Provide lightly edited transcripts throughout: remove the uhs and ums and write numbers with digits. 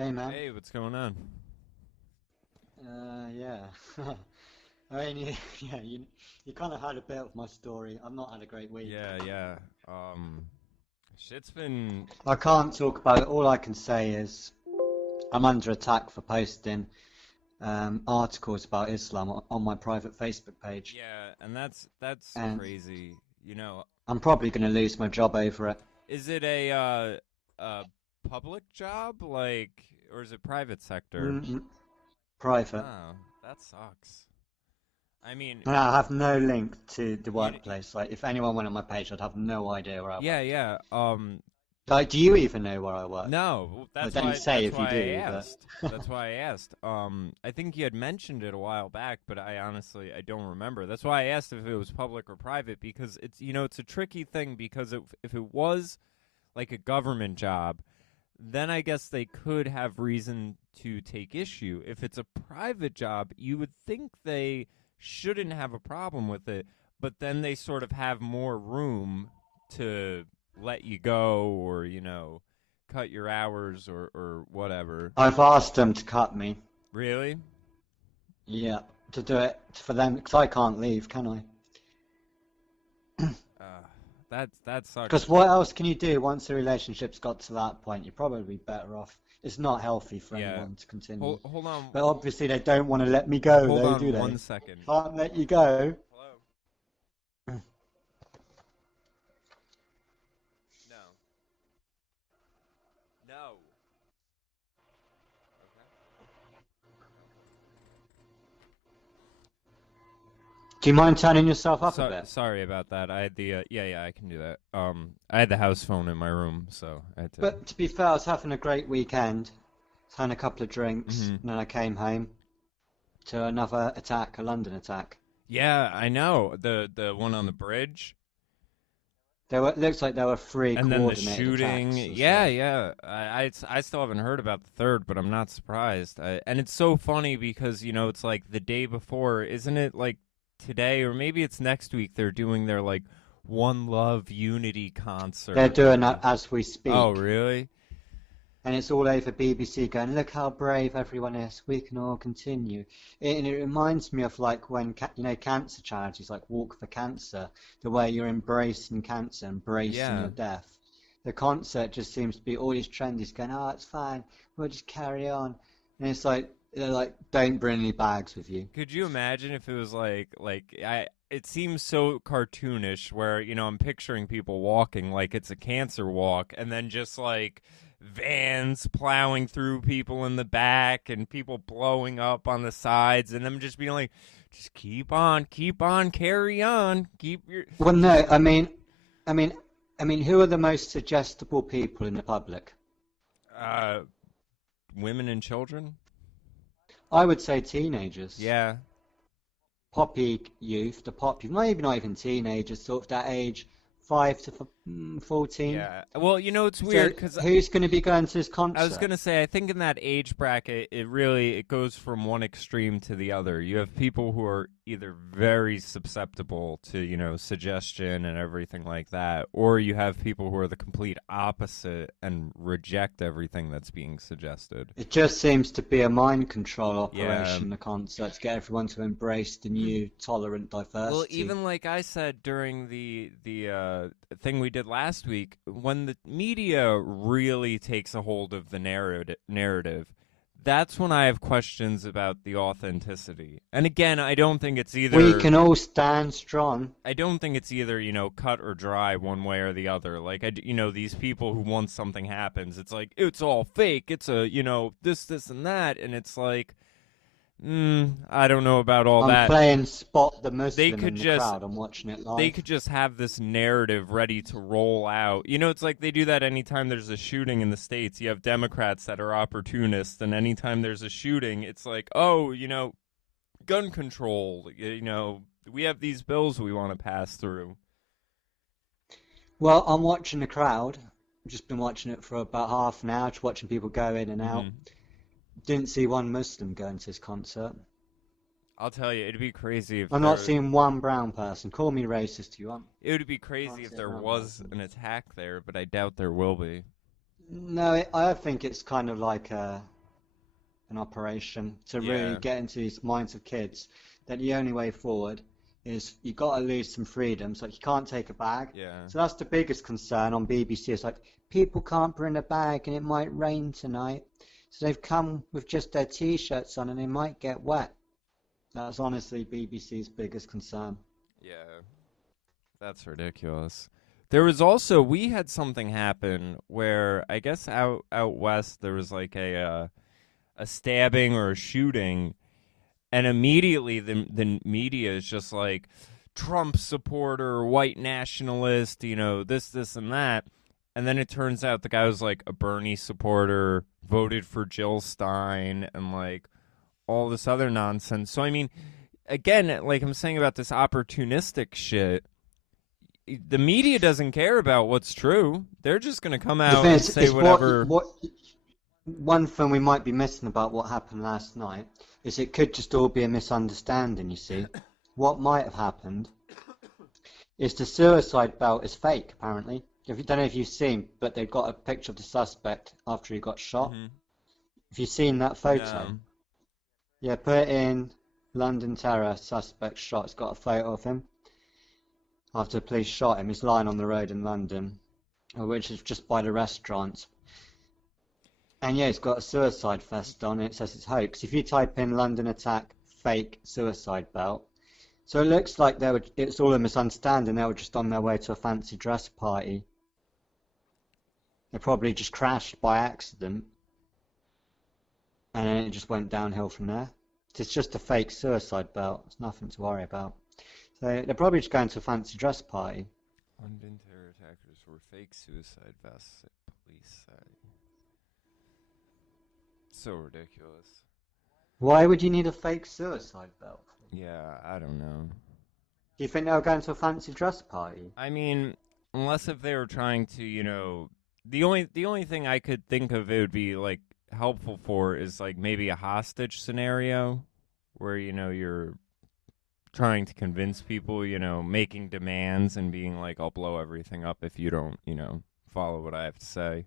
Hey man. Hey, what's going on? Yeah. I mean, yeah, you kind of had a bit of my story. I've not had a great week. Yeah, yeah. Um, shit's been. I can't talk about it. All I can say is I'm under attack for posting articles about Islam on my private Facebook page, Yeah, and that's and crazy. You know, I'm probably going to lose my job over it. is it a public job or is it private sector? Mm, private. Oh, that sucks. I mean, And I have no link to the you. workplace. Like, if anyone went on my page, I'd have no idea where I Yeah, worked. yeah. Like, do you even know where I work? No, I that's don't why say that's if you why I do, but asked. That's why I asked. I think you had mentioned it a while back, but I honestly I don't remember. That's why I asked if it was public or private because it's a tricky thing because if it was like a government job, then I guess they could have reason to take issue. If it's a private job, you would think they shouldn't have a problem with it, but then they sort of have more room to let you go or, cut your hours or whatever. I've asked them to cut me. Really? Yeah, to do it for them because I can't leave, can I? Uh, that sucks. Because what else can you do once the relationship's got to that point? You're probably better off. It's not healthy for Yeah. anyone to continue. Hold on. But obviously they don't want to let me go, Hold though, do on they? 1 second. Can't let you go. Hello? No. No. Okay. Do you mind turning yourself up a bit? Sorry about that. I had the yeah, I can do that. I had the house phone in my room, so I had to. But to be fair, I was having a great weekend. Had a couple of drinks, Mhm. and then I came home to another attack, a London attack. Yeah, I know. The one on the bridge It looks like there were three and then the coordinated shooting. attacks or Yeah, so. yeah. I still haven't heard about the third, but I'm not surprised. And it's so funny because, it's like the day before, isn't it like today or maybe it's next week they're doing their like One Love Unity They're concert. doing that as we Oh, speak. really? And it's all over BBC going, look how brave everyone is. We can all continue. And it reminds me of like when, cancer charities like Walk for Cancer, the way you're embracing cancer, embracing Yeah. your death. The concert just seems to be all these trendies going, oh, it's fine. We'll just carry on. And it's like, they're like, don't bring any bags with you. Could you imagine if it was it seems so cartoonish where, I'm picturing people walking like it's a cancer walk and then just like vans plowing through people in the back and people blowing up on the sides and them just being like, just keep on, carry on, keep your Well, just no, I mean, who are the most suggestible people in the public? uh women and children? I would say teenagers. Yeah. Poppy youth, the pop youth, maybe not even teenagers, sort of that age, 5 to 14. Yeah. Well, it's So weird cuz who's going to be going to this I was concert? gonna say, I think in that age bracket, it goes from one extreme to the other. You have people who are either very susceptible to suggestion and everything like that, or you have people who are the complete opposite and reject everything that's being suggested. It just seems to be a mind control Yeah. operation, the concert, to get everyone to embrace the new tolerant Well, diversity. even like I said during the thing we did last week, when the media really takes a hold of the narrative, that's when I have questions about the authenticity. And again, We can all stand strong. I don't think it's either, cut or dry one way or the other. Like these people who once something happens, it's like it's all fake. It's a, this and that, and it's like, I don't know about all I'm that. playing Spot the They Muslim could in the just crowd. I'm watching it they live. could just have this narrative ready to roll out. It's like they do that anytime there's a shooting in the States. You have Democrats that are opportunists, and anytime there's a shooting, it's like, oh, gun control. We have these bills we want to pass through. Well, I'm watching the crowd. I've just been watching it for about half an hour, just watching people go in and out. Hmm. Didn't see one Muslim going to this concert. I'll tell you, it'd be crazy if I'm not seeing one brown person. Call me racist if you want. it would be crazy Can't if see a there brown was person. an attack there, but I doubt there will be. No, I think it's kind of like an operation to Yeah. really get into these minds of kids that the only way forward is you got to lose some freedoms. Like you can't take a bag. Yeah. So that's the biggest concern on BBC. It's like people can't bring a bag and it might rain tonight. So they've come with just their t-shirts on and they might get wet. That's honestly BBC's biggest concern. Yeah. That's ridiculous. There was also, we had something happen where I guess out west there was like a stabbing or a shooting, and immediately the media is just like Trump supporter, white nationalist, you know, this and that. And then it turns out the guy was like a Bernie supporter, voted for Jill Stein, and like all this other nonsense. So I mean, again, like I'm saying about this opportunistic shit, the media doesn't care about what's true. They're just going to come out and say whatever. One thing we might be missing about what happened last night is it could just all be a misunderstanding, you see. What might have happened is the suicide belt is fake, apparently. If you don't know if you've seen, but they've got a picture of the suspect after he got shot. Mm-hmm. Have you seen that photo? No. Yeah, put in London Terror, suspect shot. It's got a photo of him. After the police shot him, he's lying on the road in London, which is just by the restaurant. And yeah, he's got a suicide vest on. It says it's hoax. If you type in London attack fake suicide belt, so it looks like it's all a misunderstanding. They were just on their way to a fancy dress party. They probably just crashed by accident, and then it just went downhill from there. It's just a fake suicide belt. It's nothing to worry about. So they're probably just going to a fancy dress party. London terror attackers were fake suicide vests, police say. So ridiculous. Why would you need a fake suicide belt? Yeah, I don't know. Do you think they were going to a fancy dress party? I mean, unless if they were trying to, you know, the only thing I could think of it would be like helpful for is like maybe a hostage scenario where, you know, you're trying to convince people, you know, making demands and being like, I'll blow everything up if you don't, you know, follow what I have to say.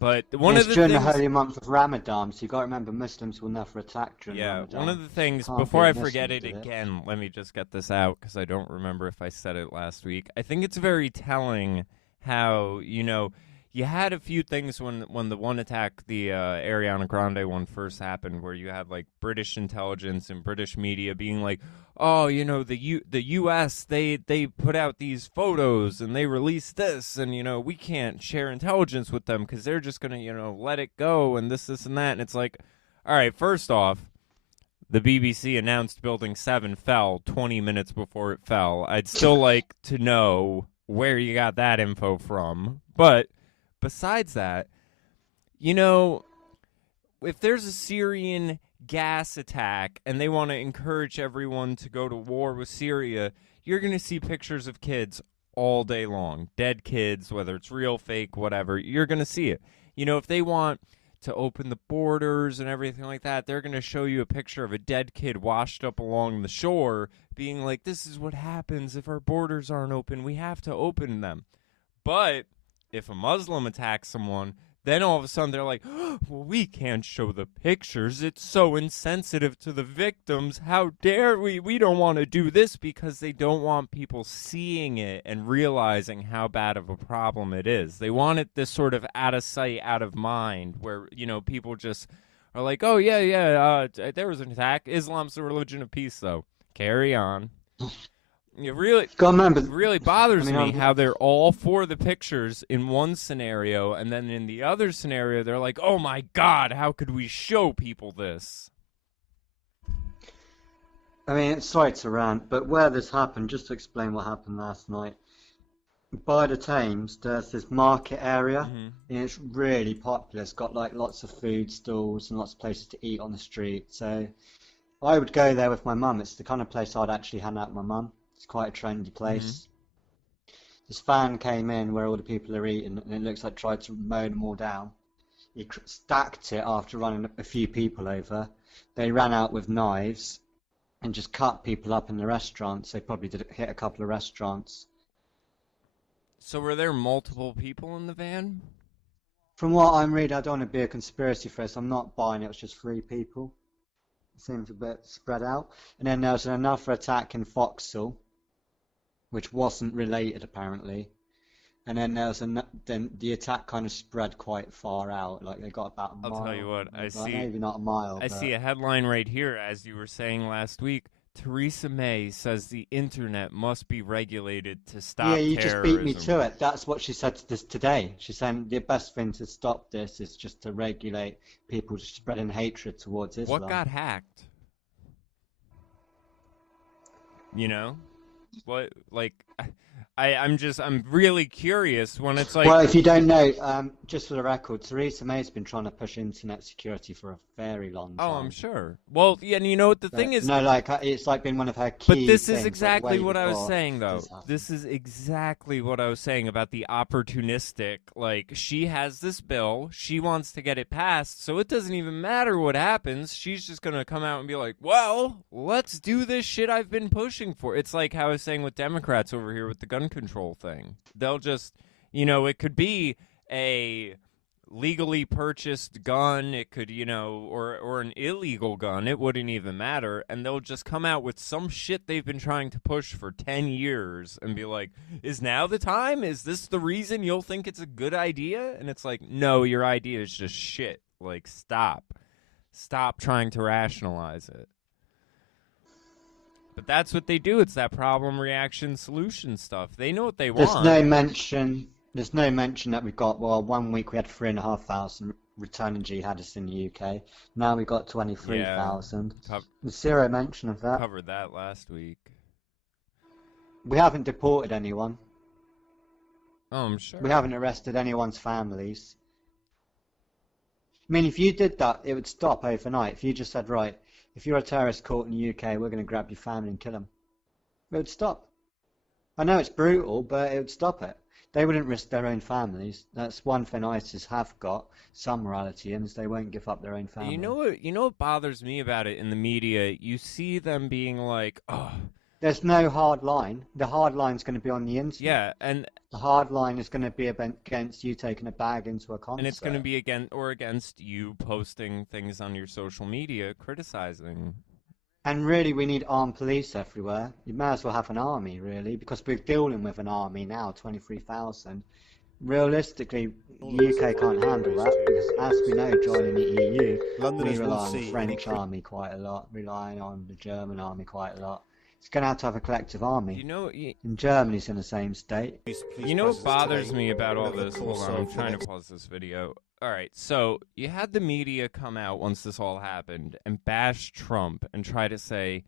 But one of the during things, the holy month of Ramadan, so you got to remember Muslims will never attack during Ramadan. one of the things, Can't before be I a forget Muslim, it do again, let me just get this out because I don't remember if I said it last week. I think it's very telling how, you know, you had a few things when the one attack, the Ariana Grande one first happened, where you had like British intelligence and British media being like, oh, you know, the U.S. they put out these photos and they released this, and you know we can't share intelligence with them because they're just gonna, you know, let it go and this and that. And it's like, all right, first off, the BBC announced Building 7 fell 20 minutes before it fell. I'd still like to know where you got that info from, but besides that, you know, if there's a Syrian gas attack and they want to encourage everyone to go to war with Syria, you're going to see pictures of kids all day long. Dead kids, whether it's real, fake, whatever, you're going to see it. You know, if they want to open the borders and everything like that, they're going to show you a picture of a dead kid washed up along the shore being like, this is what happens if our borders aren't open. We have to open them. But if a Muslim attacks someone, then all of a sudden they're like, oh, well, we can't show the pictures. It's so insensitive to the victims. How dare we? We don't want to do this, because they don't want people seeing it and realizing how bad of a problem it is. They want it this sort of out of sight, out of mind, where, you know, people just are like, oh, yeah, there was an attack. Islam's the religion of peace, though. Carry on. It really bothers me how they're all for the pictures in one scenario, and then in the other scenario, they're like, oh my God, how could we show people this? I mean, sorry to rant, but where this happened, just to explain what happened last night, by the Thames, there's this market area, and it's really popular. It's got like lots of food stalls and lots of places to eat on the street. So I would go there with my mum. It's the kind of place I'd actually hang out with my mum. It's quite a trendy place. This van came in where all the people are eating, and it looks like tried to mow them all down. He stacked it after running a few people over. They ran out with knives and just cut people up in the restaurants. They probably did hit a couple of restaurants. So were there multiple people in the van? From what I'm reading, I don't want to be a conspiracy theorist. I'm not buying it was just 3 people. It seems a bit spread out. And then there was another attack in Vauxhall, which wasn't related apparently. And then there was then the attack kind of spread quite far out. Like they got about a mile. I'll tell you what, I see. Maybe not a mile. I see a headline right here, as you were saying last week. Theresa May says the internet must be regulated to stop terrorism. Yeah, you just beat me to it. That's what she said to this today. She's saying the best thing to stop this is just to regulate people spreading hatred towards Islam. What got hacked? You know? What, like... I'm really curious when it's like... Well, if you don't know, just for the record, Theresa May's been trying to push internet security for a very long time. Oh, I'm sure. Well, yeah, and you know what the thing is... No, like, it's like been one of her key But this things, is exactly like, what I was saying, though. This is exactly what I was saying about the opportunistic. Like, she has this bill, she wants to get it passed, so it doesn't even matter what happens. She's just going to come out and be like, well, let's do this shit I've been pushing for. It's like how I was saying with Democrats over here with the gun control thing. They'll just, you know, it could be a legally purchased gun, it could, you know, or an illegal gun, it wouldn't even matter, and they'll just come out with some shit they've been trying to push for 10 years and be like, is now the time? Is this the reason you'll think it's a good idea? And it's like, no, your idea is just shit. Like, stop trying to rationalize it. But that's what they do. It's that problem, reaction, solution stuff. They know what they want. There's no mention that we've got, well, 1 week we had 3,500 returning jihadists in the UK. Now we've got 23,000. There's zero mention of that. Covered that last week. We haven't deported anyone. Oh, I'm sure. We haven't arrested anyone's families. I mean, if you did that, it would stop overnight. If you just said, right, if you're a terrorist caught in the UK, we're going to grab your family and kill them. It would stop. I know it's brutal, but it would stop it. They wouldn't risk their own families. That's one thing ISIS have got some morality in, is they won't give up their own family. You know what bothers me about it in the media? You see them being like, oh... There's no hard line. The hard line's going to be on the internet. Yeah, and... The hard line is going to be against you taking a bag into a concert. And it's going to be against you posting things on your social media, criticizing. And really, we need armed police everywhere. You may as well have an army, really, because we're dealing with an army now, 23,000. Realistically, the UK can't handle that, because as we know, joining the EU, we rely on the French army quite a lot, relying on the German army quite a lot. It's going to have a collective army. You know, and Germany's in the same state. You know what bothers me about all this? Hold on, I'm trying to pause this video. All right, so you had the media come out once this all happened and bash Trump and try to say,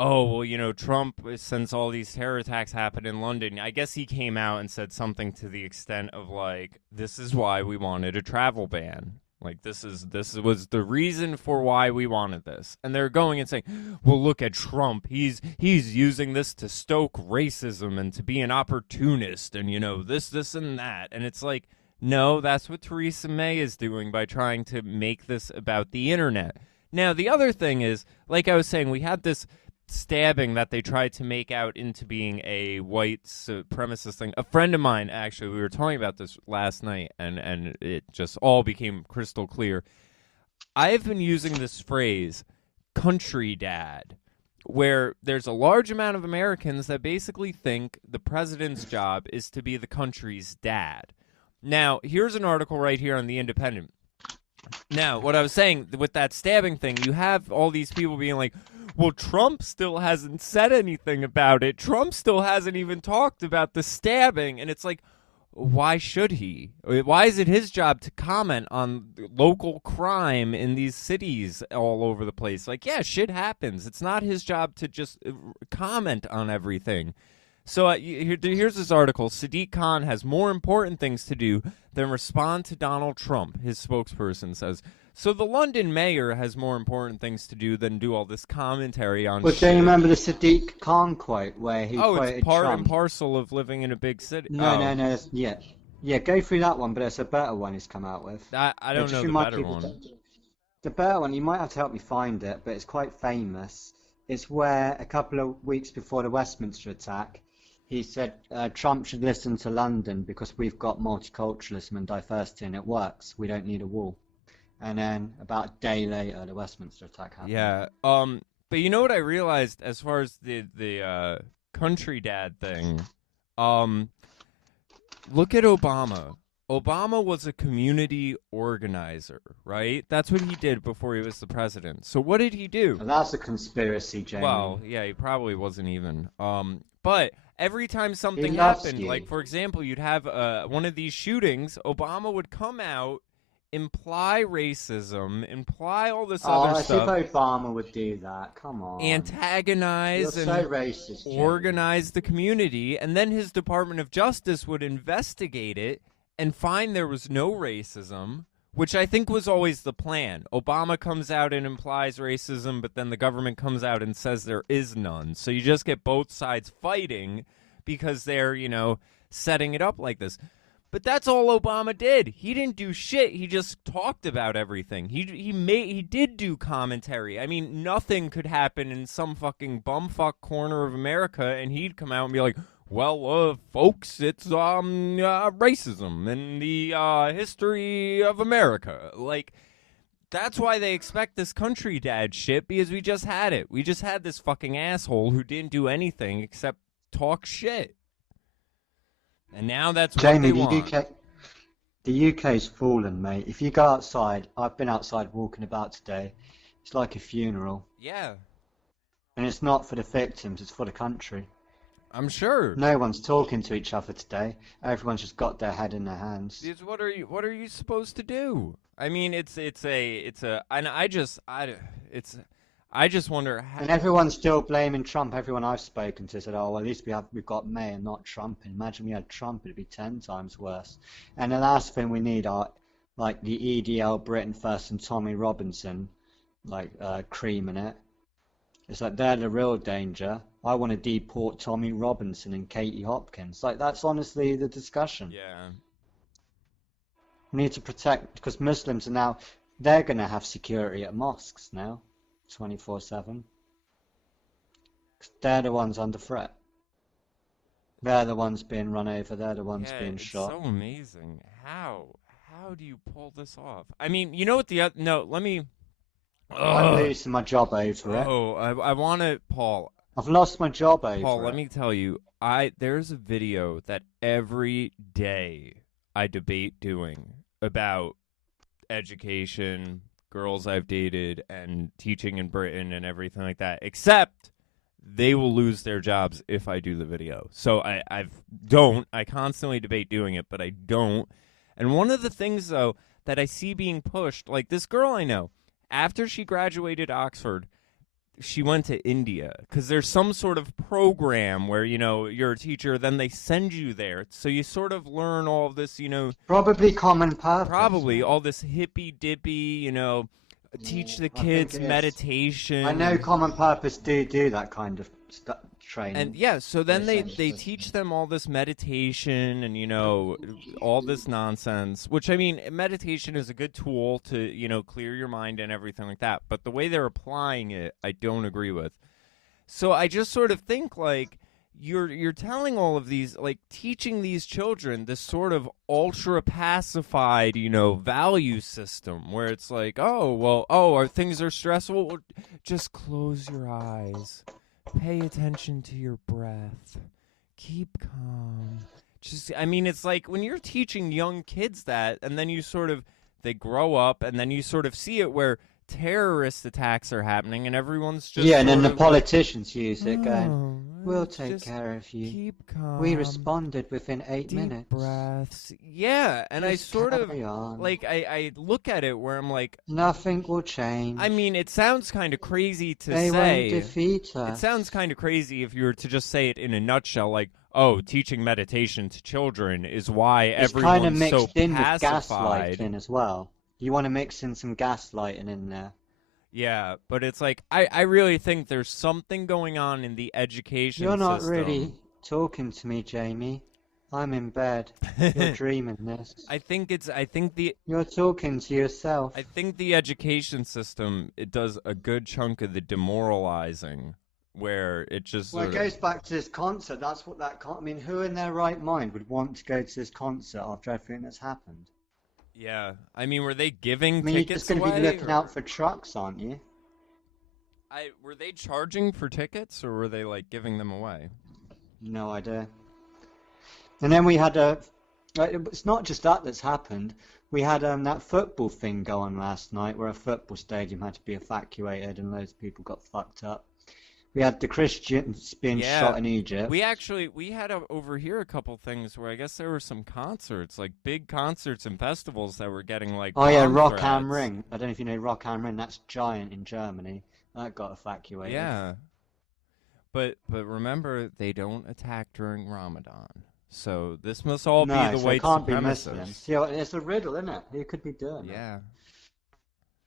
oh, well, you know, Trump, since all these terror attacks happened in London, I guess he came out and said something to the extent of, like, this is why we wanted a travel ban. Like, this was the reason for why we wanted this. And they're going and saying, well, look at Trump. He's using this to stoke racism and to be an opportunist and, you know, this and that. And it's like, no, that's what Theresa May is doing by trying to make this about the internet. Now, the other thing is, like I was saying, we had this stabbing that they tried to make out into being a white supremacist thing. A friend of mine, actually, we were talking about this last night, and it just all became crystal clear. I've been using this phrase, country dad, where there's a large amount of Americans that basically think the president's job is to be the country's dad. Now, here's an article right here on The Independent. Now, what I was saying with that stabbing thing, you have all these people being like, well, Trump still hasn't said anything about it. Trump still hasn't even talked about the stabbing. And it's like, why should he? Why is it his job to comment on local crime in these cities all over the place? Like, yeah, shit happens. It's not his job to just comment on everything. So here's this article. Sadiq Khan has more important things to do than respond to Donald Trump, his spokesperson says. So the London mayor has more important things to do than do all this commentary on shit. Do you remember the Sadiq Khan quote where he quoted it's part Trump? And parcel of living in a big city. No. Yeah, go through that one, but it's a better one he's come out with. I don't know the better one. The better one, you might have to help me find it, but it's quite famous. It's where a couple of weeks before the Westminster attack, He said Trump should listen to London because we've got multiculturalism and diversity and it works. We don't need a wall. And then about a day later, the Westminster attack happened. Yeah. But you know what I realized as far as the country dad thing? Look at Obama. Obama was a community organizer, right? That's what he did before he was the president. So what did he do? Well, that's a conspiracy, Jamie. Well, yeah, he probably wasn't even. But every time something happened, like, for example, you'd have one of these shootings, Obama would come out, imply racism, imply all this other stuff. Oh, as if Obama would do that. Come on. Antagonize You're and so racist, organize the community, and then his Department of Justice would investigate it and find there was no racism, which I think was always the plan. Obama comes out and implies racism, but then the government comes out and says there is none. So you just get both sides fighting because they're, setting it up like this. But that's all Obama did. He didn't do shit. He just talked about everything. He did do commentary. I mean, nothing could happen in some fucking bumfuck corner of America, and he'd come out and be like, well, folks, it's racism and the history of America. Like, that's why they expect this country dad shit, because we just had it. We just had this fucking asshole who didn't do anything except talk shit. And now that's what Jamie, they want. The UK's fallen, mate. If you go outside, I've been outside walking about today, it's like a funeral. Yeah. And it's not for the victims, it's for the country. I'm sure. No one's talking to each other today. Everyone's just got their head in their hands. Because what are you supposed to do? I mean, I just wonder how. And everyone's still blaming Trump. Everyone I've spoken to said, "Oh, well, at least we've got May and not Trump." And imagine we had Trump, it'd be 10 times worse. And the last thing we need are like the EDL Britain First and Tommy Robinson, cream in it. It's like they're the real danger. I want to deport Tommy Robinson and Katie Hopkins. Like, that's honestly the discussion. Yeah. We need to protect, because Muslims are now, they're going to have security at mosques now, 24/7. They're the ones under threat. They're the ones being run over. They're the ones being shot. It's so amazing. How do you pull this off? I mean, you know what let me. I'm losing my job over it. Oh, I want to, Paul. I've lost my job over it. Paul, let me tell you, there's a video that every day I debate doing about education, girls I've dated, and teaching in Britain and everything like that, except they will lose their jobs if I do the video. So I constantly debate doing it, but I don't. And one of the things, though, that I see being pushed, like this girl I know, after she graduated Oxford, she went to India because there's some sort of program where, you're a teacher, then they send you there. So you sort of learn all of this, Probably common purpose. Probably all this hippy-dippy, teach the kids meditation. I know common purpose do that kind of training. And yeah, so then they teach them all this meditation and, all this nonsense, which, I mean, meditation is a good tool to, clear your mind and everything like that. But the way they're applying it, I don't agree with. So I just sort of think, like, you're telling all of these, like, teaching these children this sort of ultra pacified, value system where it's like, things are stressful? Well, just close your eyes. Pay attention to your breath. Keep calm. It's like when you're teaching young kids that, and then they grow up, and then you sort of see it where terrorist attacks are happening, and everyone's just and then the politicians use it, going, "We'll take care of you. Keep calm. We responded within 8 Deep minutes." breaths. Yeah, and Just I sort of carry on. like I look at it where I'm like, nothing will change. I mean, it sounds kind of crazy to they say. won't defeat us. It sounds kind of crazy if you were to just say it in a nutshell, like, teaching meditation to children is why everyone's kind of mixed so in with pacified. gaslighting as well. You want to mix in some gaslighting in there. Yeah, but it's like, I really think there's something going on in the education You're not system. really talking to me, Jamie. I'm in bed. You're dreaming this. You're talking to yourself. I think the education system, it does a good chunk of the demoralizing where it just Well, it sort of goes back to this concert. That's what I mean, who in their right mind would want to go to this concert after everything that's happened? yeah. I mean, were they I giving mean, you're just tickets going to be away, looking out or for trucks, aren't you? were they charging for tickets, or were they like giving them away? No idea. And then we had it's not just that that's happened. We had that football thing go on last night where a football stadium had to be evacuated and loads of people got fucked up. We had the Christians being Yeah, shot in Egypt. we had over here a couple things where I guess there were some concerts, like big concerts and festivals that were getting like Oh yeah, bomb Rock am threats. Ring. I don't know if you know Rock am Ring. That's giant in Germany. That got evacuated. Yeah, but remember they don't attack during Ramadan. So this must all be No, the so it white can't be Muslims. supremacists. See, it's a riddle, isn't it? Who could be doing it? Yeah.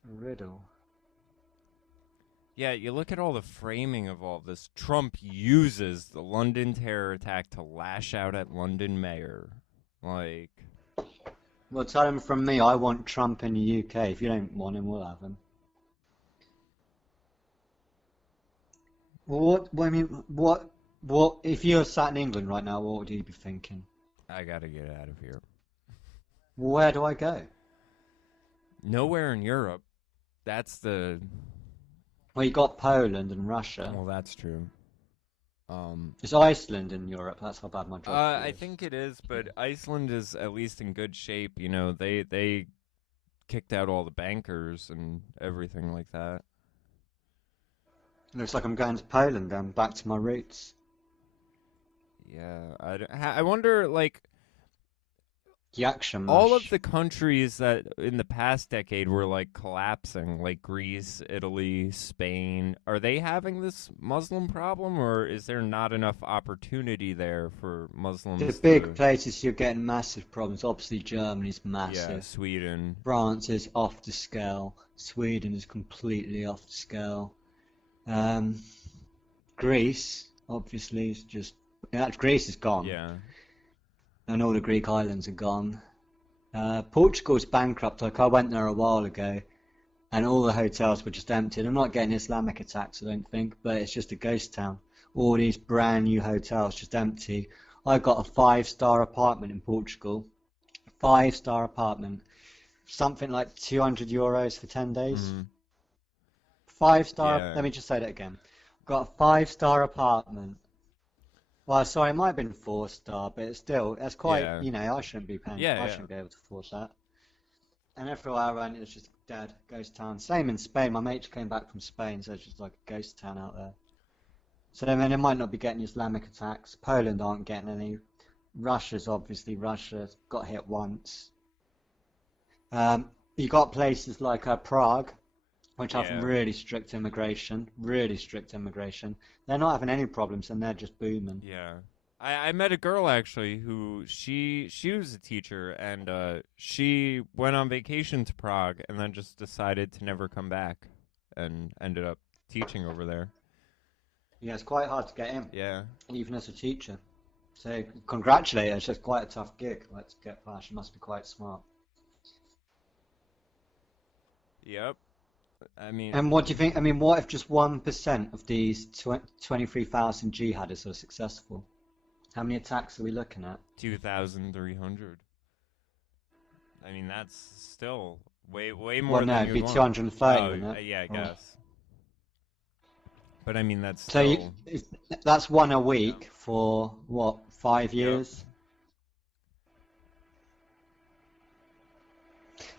A riddle. Yeah, you look at all the framing of all this. Trump uses the London terror attack to lash out at London mayor. Like, Well, tell him from me, I want Trump in the UK. If you don't want him, we'll have him. Well, I mean, what? If you're sat in England right now, what would you be thinking? I gotta get out of here. Where do I go? Nowhere in Europe. That's the. Well, you got Poland and Russia. Well, that's true. It's Iceland in Europe. That's how bad my geography I is. think it is, but Iceland is at least in good shape. You know, they kicked out all the bankers and everything like that. Looks like I'm going to Poland then, back to my roots. Yeah, I wonder, like, The action all of mush. the countries that in the past decade were like collapsing, like Greece, Italy, Spain, are they having this Muslim problem, or is there not enough opportunity there for The Muslims big to? places you're getting massive problems. Obviously, Germany's Yeah, massive. Sweden. France is off the scale. Sweden is completely off the scale. Um, Greece, obviously, is just Greece is gone, Yeah, and all the Greek islands are gone. Portugal's bankrupt. Like I went there a while ago, and all the hotels were just empty. I'm not getting Islamic attacks, I don't think, but it's just a ghost town. All these brand new hotels just empty. I got a 5-star apartment in Portugal. 5-star apartment, something like €200 for 10 days. hmm 5-star. yeah, Let me just say that again. Got a 5-star apartment. Well, sorry, it might have been 4-star, but it's still, that's quite, yeah, I shouldn't be paying, yeah, I yeah. shouldn't be able to afford that. And everywhere I went, it was just dead, ghost town. Same in Spain. My mate just came back from Spain, so it's just like a ghost town out there. So I mean, it might not be getting Islamic attacks. Poland aren't getting any. Russia got hit once. You got places like Prague, which have Yeah. really strict immigration, really strict immigration. They're not having any problems, and they're just booming. Yeah. I met a girl actually who she was a teacher, and she went on vacation to Prague and then just decided to never come back and ended up teaching over there. Yeah, it's quite hard to get in, Yeah. even as a teacher. So congratulate her. It's just quite a tough gig. Like to get past. She must be quite smart. Yep. I mean, And what do you think? I mean, what if just 1% of these 23,000 jihadists are successful? How many attacks are we looking at? 2,300. I mean, that's still way more Well, no, than it'd you'd be want. 230, Oh, wouldn't it? yeah, I Oh. guess. But I mean, that's So still. that's one a Yeah. week for what, 5 Yep. years?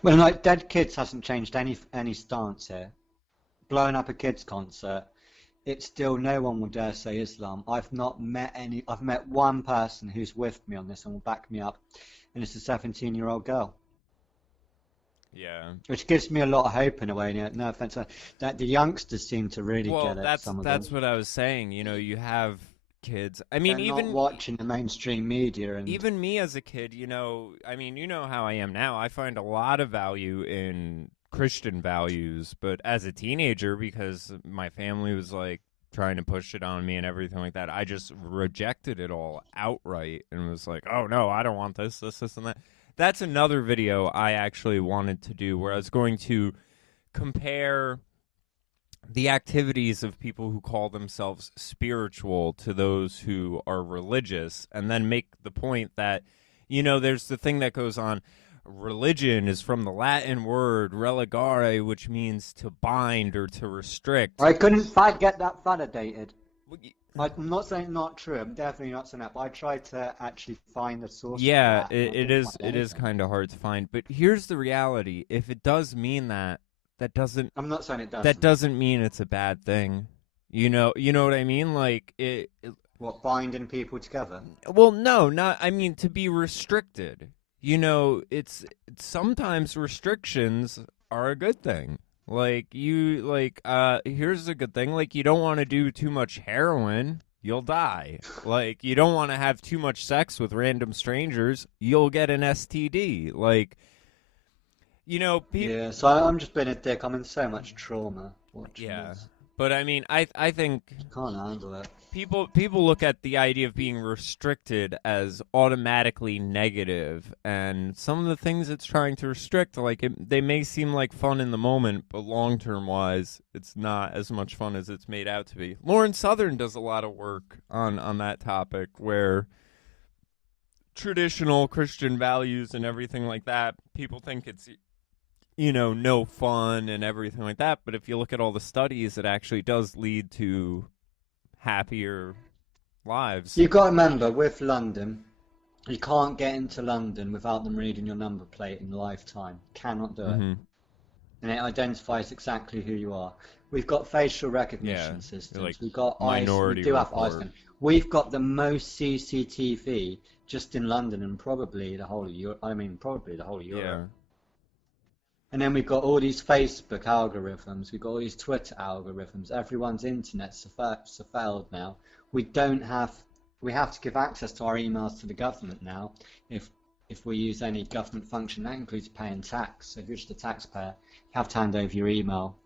Well, like Dead Kids hasn't changed any stance here. Blowing up a kids concert, it's still no one will dare say Islam. I've not met any. I've met one person who's with me on this and will back me up, and it's a 17-year-old girl, Yeah. which gives me a lot of hope in a way. No offense, that the youngsters seem to really Well, get it. that's Some of that's them. what I was saying. You know, you have kids. I mean, They're not watching the mainstream media, and even me as a kid, I mean, you know how I am now. I find a lot of value in Christian values, but as a teenager, because my family was like trying to push it on me and everything like that, I just rejected it all outright and was like, oh no, I don't want this, and that. That's another video I actually wanted to do where I was going to compare the activities of people who call themselves spiritual to those who are religious, and then make the point that, there's the thing that goes on. Religion is from the Latin word religare, which means to bind or to restrict. I couldn't get that validated. I'm not saying not true. I'm definitely not saying that. But I tried to actually find the source. Yeah, of that, it is kind of hard to find. But here's the reality: if it does mean that, I'm not saying it doesn't. That doesn't mean it's a bad thing. You know what I mean? Like what, binding people together? Well, no, not. I mean, to be restricted. It's sometimes restrictions are a good thing. Like here's a good thing. Like, you don't want to do too much heroin, you'll die. Like, you don't want to have too much sex with random strangers, you'll get an STD. Like, people. Yeah, so I'm just being a dick. I'm in so much trauma watching this. But I mean, I think can't handle it. People look at the idea of being restricted as automatically negative, and some of the things it's trying to restrict, like they may seem like fun in the moment, but long-term wise, it's not as much fun as it's made out to be. Lauren Southern does a lot of work on that topic, where traditional Christian values and everything like that, people think it's no fun and everything like that, but if you look at all the studies, it actually does lead to happier lives. You've got to remember, with London, you can't get into London without them reading your number plate in lifetime. Cannot do it. And it identifies exactly who you are. We've got facial recognition systems. Like we've got minority we do have report. Iceland. We've got the most CCTV just in London and probably the whole of Europe. Yeah. And then we've got all these Facebook algorithms, we've got all these Twitter algorithms, everyone's internet's surveilled now. We have to give access to our emails to the government now if we use any government function. That includes paying tax. So if you're just a taxpayer, you have to hand over your email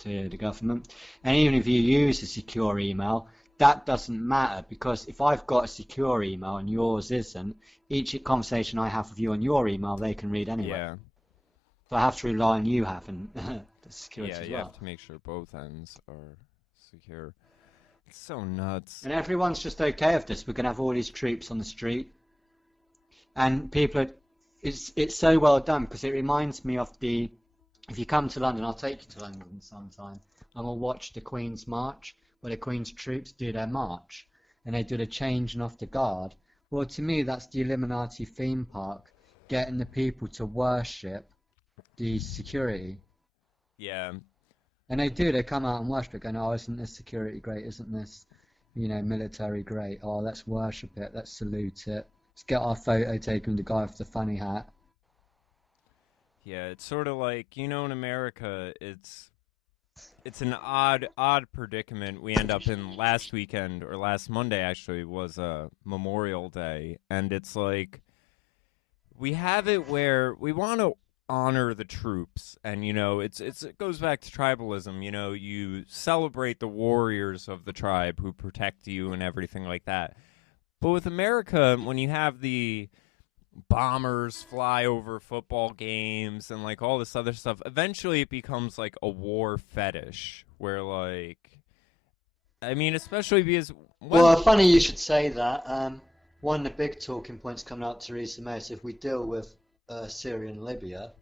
to the government. And even if you use a secure email, that doesn't matter, because if I've got a secure email and yours isn't, each conversation I have with you on your email, they can read anyway. Yeah. So I have to rely on you having the security as well. Yeah, you have to make sure both ends are secure. It's so nuts. And everyone's just okay with this. We're going to have all these troops on the street. And people it's so well done, because it reminds me of if you come to London, I'll take you to London sometime, and we'll watch the Queen's March, where the Queen's troops do their march, and they do the changing of the guard. Well, to me, that's the Illuminati theme park, getting the people to worship the security. Yeah. And they come out and worship it, going, oh, isn't this security great? Isn't this, military great? Oh, let's worship it. Let's salute it. Let's get our photo taken with the guy with the funny hat. Yeah, it's sort of like, in America, it's an odd predicament we end up in. Last weekend, or last Monday actually, was Memorial Day, and it's like we have it where we want to honor the troops, and it goes back to tribalism. You celebrate the warriors of the tribe who protect you and everything like that. But with America, when you have the bombers fly over football games and like all this other stuff, eventually it becomes like a war fetish, where especially because well, funny you should say that. One of the big talking points coming out to Theresa May is, if we deal with Syria and Libya,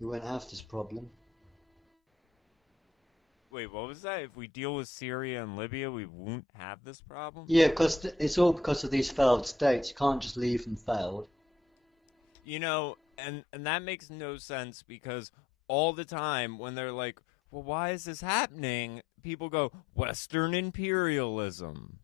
we won't have this problem. Wait, what was that? If we deal with Syria and Libya, we won't have this problem? Yeah, because it's all because of these failed states. You can't just leave them failed. And that makes no sense, because all the time when they're like, well, why is this happening? People go, Western imperialism.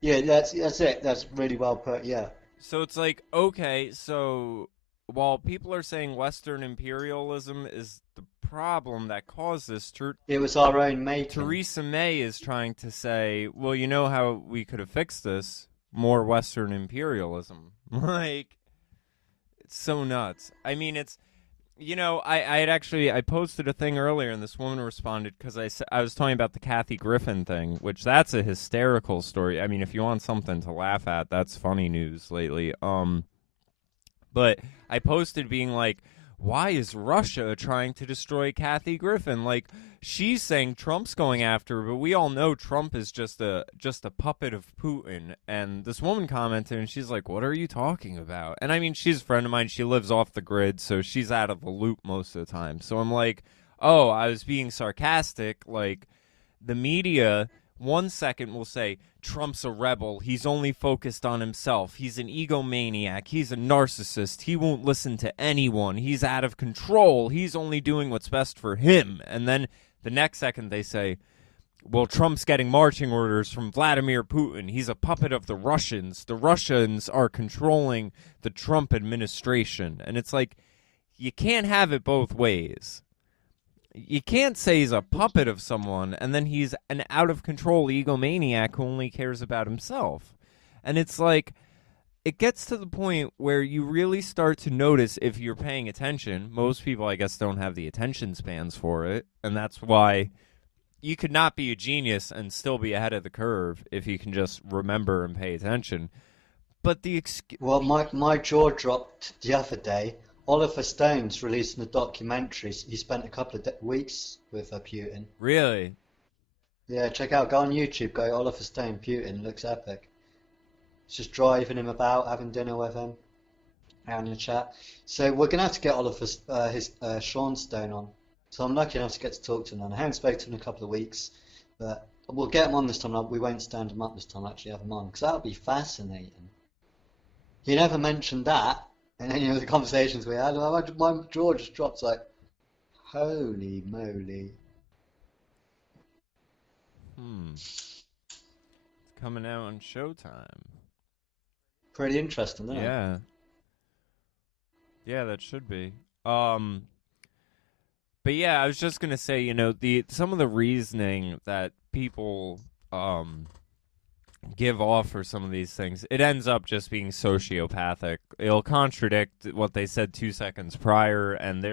Yeah, that's it. That's really well put, yeah. So it's like, okay, so while people are saying Western imperialism is the problem that caused this, it was our own making. Theresa May is trying to say, well, you know how we could have fixed this? More Western imperialism. Like, it's so nuts. I mean, it's, I posted a thing earlier, and this woman responded, because I was talking about the Kathy Griffin thing, which that's a hysterical story. I mean, if you want something to laugh at, that's funny news lately. But I posted being like, why is Russia trying to destroy Kathy Griffin? Like, she's saying Trump's going after her, but we all know Trump is just a puppet of Putin. And this woman commented, and she's like, what are you talking about? And I mean, she's a friend of mine. She lives off the grid, so she's out of the loop most of the time. So I'm like, oh, I was being sarcastic. Like, the media 1 second will say, Trump's a rebel. He's only focused on himself. He's an egomaniac. He's a narcissist. He won't listen to anyone. He's out of control. He's only doing what's best for him. And then the next second they say, well, Trump's getting marching orders from Vladimir Putin. He's a puppet of the Russians. The Russians are controlling the Trump administration. And it's like, you can't have it both ways. You can't say he's a puppet of someone and then he's an out-of-control egomaniac who only cares about himself. And it's like, it gets to the point where you really start to notice if you're paying attention. Most people, I guess, don't have the attention spans for it, and that's why you could not be a genius and still be ahead of the curve if you can just remember and pay attention. But the Well, my jaw dropped the other day. Oliver Stone's releasing a documentary. He spent a couple of weeks with Putin. Really? Yeah, check out. Go on YouTube. Go Oliver Stone Putin. Looks epic. It's just driving him about, having dinner with him, having a chat. So we're gonna have to get Sean Stone on. So I'm lucky enough to get to talk to him. And I haven't spoken to him in a couple of weeks, but we'll get him on this time. We won't stand him up this time. Actually, have him on because that would be fascinating. He never mentioned that. And any of the conversations we had, my jaw just drops like, holy moly. It's coming out on Showtime. Pretty interesting, isn't it? Yeah. Yeah, that should be. But yeah, I was just gonna say, you know, some of the reasoning that people give off for some of these things, it ends up just being sociopathic. It'll contradict what they said 2 seconds prior, and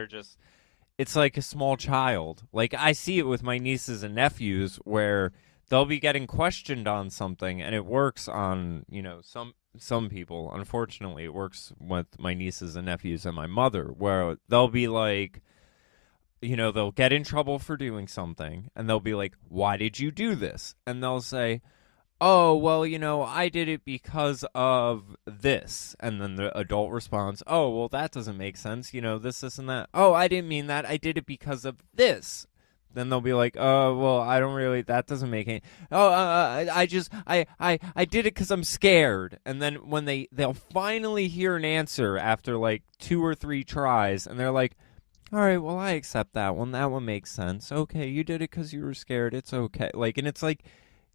it's like a small child. Like, I see it with my nieces and nephews where they'll be getting questioned on something, and it works on, you know, some people. Unfortunately, it works with my nieces and nephews and my mother, where they'll be like, you know, they'll get in trouble for doing something, and they'll be like, why did you do this? And they'll say, oh, well, you know, I did it because of this. And then the adult responds, oh, well, that doesn't make sense. You know, this, and that. Oh, I didn't mean that. I did it because of this. Then they'll be like, oh, well, I don't really, that doesn't make any, I did it because I'm scared. And then when they'll finally hear an answer after like 2 or 3 tries, and they're like, all right, well, I accept that one. That one makes sense. Okay, you did it because you were scared. It's okay. Like, and it's like,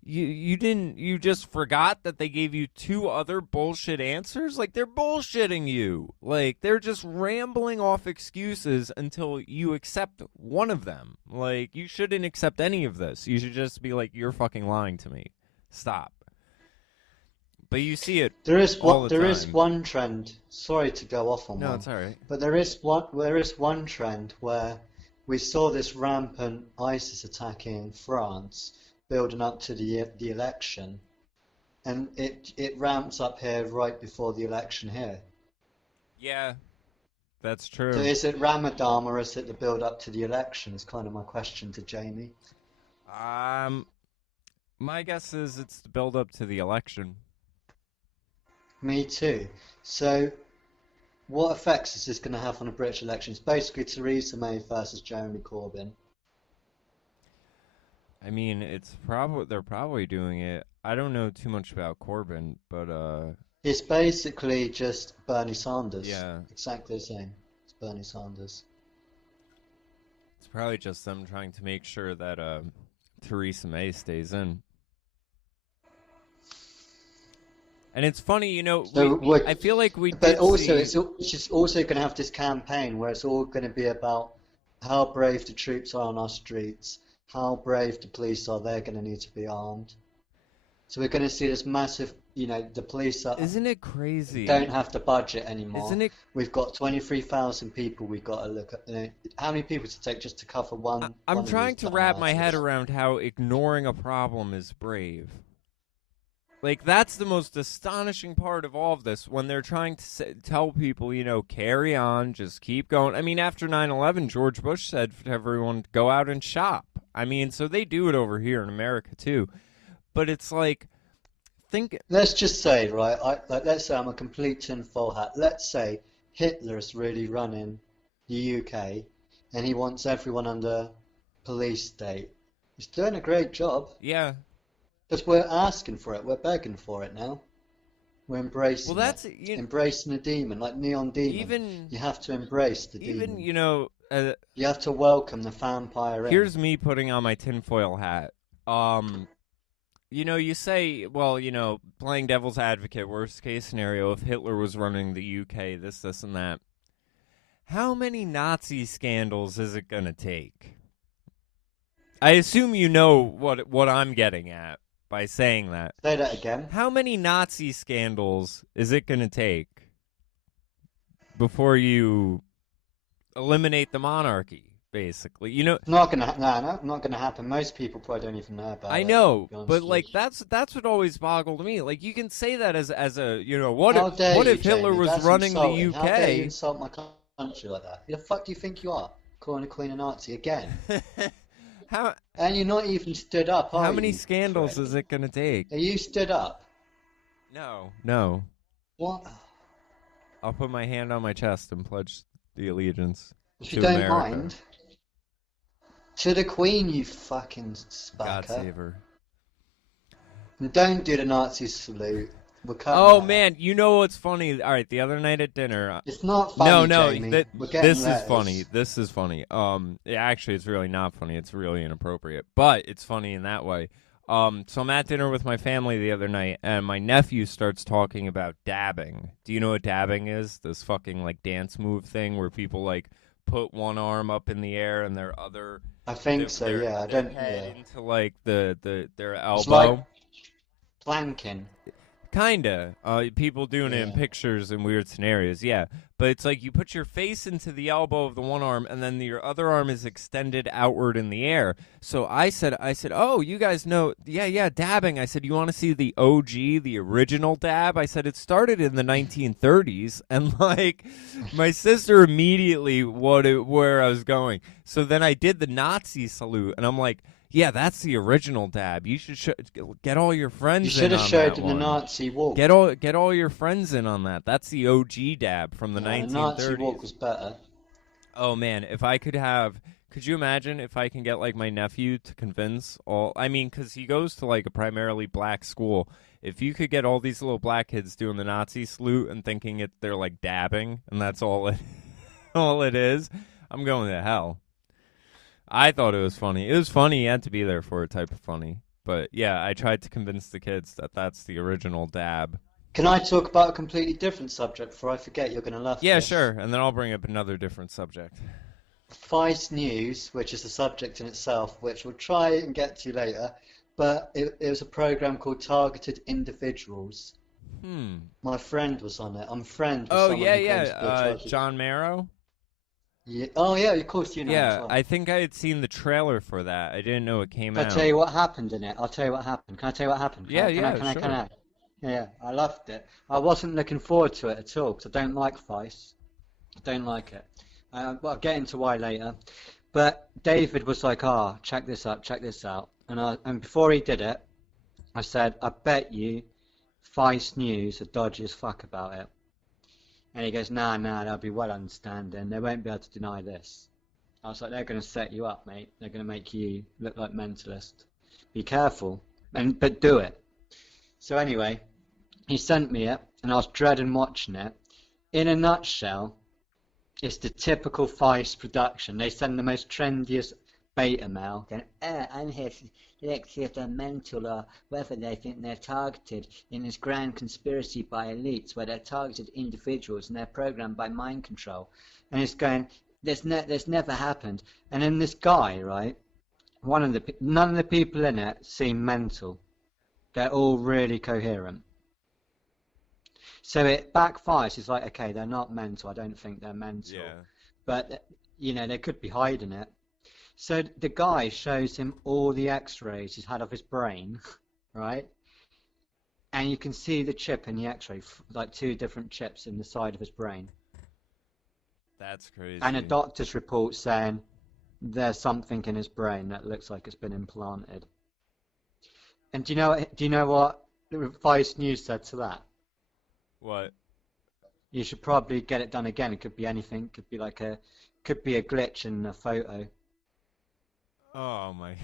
you just forgot that they gave you 2 other bullshit answers? Like, they're bullshitting you. Like, they're just rambling off excuses until you accept one of them. Like, you shouldn't accept any of this. You should just be like, you're fucking lying to me. Stop. But you see it There is all the there time. is one trend. Sorry to go off on No, one, it's all right. but there is one trend where we saw this rampant ISIS attack in France, building up to the election, and it ramps up here right before the election here. Yeah, that's true. So is it Ramadan or is it the build up to the election? Is kind of my question to Jamie. My guess is it's the build up to the election. Me too. So what effects is this going to have on the British election? It's basically Theresa May versus Jeremy Corbyn. I mean, they're probably doing it. I don't know too much about Corbyn, but It's basically just Bernie Sanders. yeah, Exactly the same. It's Bernie Sanders. it's probably just them trying to make sure that Theresa May stays in. And it's funny, you know, I feel like we But did also, see... it's just also going to have this campaign where it's all going to be about how brave the troops are on our streets, how brave the police are. They're going to need to be armed. So we're going to see this massive, you know, the police Isn't it crazy? don't have the budget anymore. Isn't it? We've got 23,000 people. We've got to look at, you know, how many people to take just to cover one. I'm one of trying these to wrap my head marches. around how ignoring a problem is brave. Like, that's the most astonishing part of all of this, when they're trying to tell people, carry on, just keep going. I mean, after 9/11, George Bush said to everyone, go out and shop. I mean, so they do it over here in America, too. But it's like, think. Let's just say, right, let's say I'm a complete tinfoil hat. Let's say Hitler's really running the UK and he wants everyone under police state. He's doing a great job. Yeah. Because we're asking for it, we're begging for it now. We're embracing Well, that's it. Embracing the demon, like Neon Demon. Even you have to embrace the even, demon. You have to welcome the vampire in. Here's me putting on my tinfoil hat. You say, well, playing devil's advocate, worst case scenario, if Hitler was running the UK, this, and that. How many Nazi scandals is it gonna take? I assume you know what I'm getting at by saying that. Say that again. How many Nazi scandals is it gonna take before you eliminate the monarchy? Basically, not gonna happen. Most people probably don't even know about it. I know, but like that's what always boggled me. Like, you can say that as a what if Hitler was running the UK? How dare you insult my country like that? Who the fuck do you think you are, calling the Queen a Nazi again? And you're not even stood up. How many scandals is it gonna take? Are you stood up? No. What? I'll put my hand on my chest and pledge the allegiance. If you don't mind. To the Queen, you fucking spacker. God save her. And don't do the Nazi salute. Oh man, you know what's funny? All right, the other night at dinner. It's not funny. No, Jamie. This is funny. This is funny. Actually, it's really not funny. It's really inappropriate, but it's funny in that way. So I'm at dinner with my family the other night, and my nephew starts talking about dabbing. Do you know what dabbing is? This fucking like dance move thing where people like put one arm up in the air and their other. I think so. Yeah, I don't. Head into like their elbow. It's like planking. Kinda. People doing it in pictures in weird scenarios, yeah. But it's like you put your face into the elbow of the one arm, and then your other arm is extended outward in the air. So I said, oh, you guys know, yeah, dabbing. I said, you want to see the OG, the original dab? I said, it started in the 1930s, and like, my sister immediately where I was going. So then I did the Nazi salute, and I'm like, yeah, that's the original dab. You should get all your friends. You should have showed them the Nazi walk. Get all your friends in on that. That's the OG dab from the 1930s. The Nazi walk was better. Oh man, if I could you imagine if I can get like my nephew to convince all? I mean, because he goes to like a primarily black school. If you could get all these little black kids doing the Nazi salute and thinking they're like dabbing, and that's all it is, I'm going to hell. I thought it was funny. It was funny. You had to be there for a type of funny. But yeah, I tried to convince the kids that that's the original dab. Can I talk about a completely different subject before I forget? You're going to love Yeah, this. Sure. And then I'll bring up another different subject. Vice News, which is a subject in itself, which we'll try and get to later. But it was a program called Targeted Individuals. My friend was on it. I'm friend with someone who claims to be John Marrow? Yeah. Oh, yeah, of course you know. Yeah, as well. I think I had seen the trailer for that. I didn't know it came out. I'll tell you what happened in it. Can I tell you what happened? Sure. Yeah, I loved it. I wasn't looking forward to it at all because I don't like Vice. I don't like it. Well, I'll get into why later. But David was like, check this out. And before he did it, I said, I bet you Vice News are dodgy as fuck about it. And he goes, nah, they'll be well understanding. They won't be able to deny this. I was like, they're going to set you up, mate. They're going to make you look like mentalist. Be careful, but do it. So anyway, he sent me it, and I was dreading watching it. In a nutshell, it's the typical Vice production. They send the most trendiest beta mail, going, I'm here to see if they're mental or whether they think they're targeted in this grand conspiracy by elites where they're targeted individuals and they're programmed by mind control. And it's going, this never happened. And then this guy, right, none of the people in it seem mental. They're all really coherent. So it backfires. It's like, okay, they're not mental. I don't think they're mental. Yeah. But, they could be hiding it. So the guy shows him all the x-rays he's had of his brain, right? and you can see the chip in the X-ray, like 2 different chips in the side of his brain. That's crazy. And a doctor's report saying there's something in his brain that looks like it's been implanted. And do you know what the Vice News said to that? What? You should probably get it done again. It could be anything. Could be a glitch in a photo. Oh my.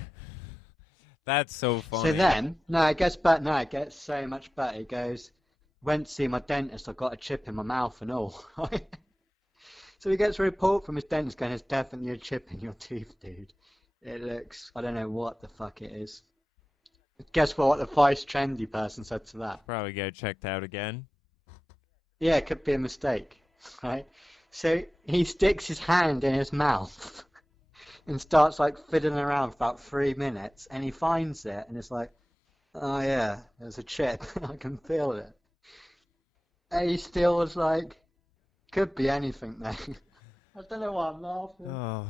That's so funny. So then, no, it gets better. No, it gets so much better. He goes, went to see my dentist. I got a chip in my mouth and all. So he gets a report from his dentist going, there's definitely a chip in your tooth, dude. It looks, I don't know what the fuck it is. Guess what the Vice trendy person said to that? Probably get it checked out again. Yeah, it could be a mistake, right? So he sticks his hand in his mouth and starts like fiddling around for about 3 minutes, and he finds it, and it's like, oh yeah, there's a chip. I can feel it. And he still was like, could be anything then. I don't know why I'm laughing. Oh.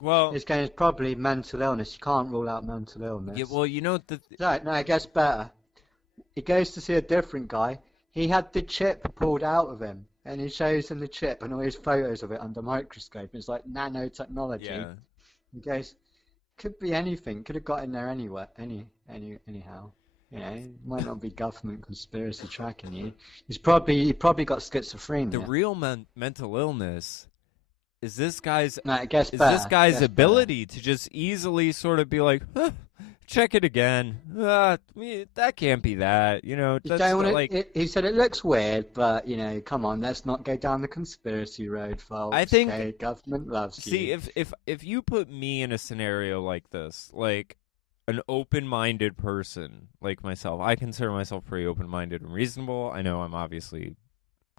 Well, It's probably mental illness. You can't rule out mental illness. yeah, well, you know No, it gets better. He goes to see a different guy. He had the chip pulled out of him, and he shows him the chip and all his photos of it under microscope. It's like nanotechnology. yeah. He goes, could be anything. Could have got in there anywhere, anyhow. You know, it might not be government conspiracy tracking you. He probably got schizophrenia. The real mental illness is this guy's No, it gets better. this guy's It gets ability to just easily sort of be like, huh, check it again. That can't be that. You know, You that's don't want like. he said it looks weird, but you know, come on, let's not go down the conspiracy road, folks. I think- okay? Government loves you. See, if you put me in a scenario like this, like an open-minded person like myself, I consider myself pretty open-minded and reasonable. I know I'm obviously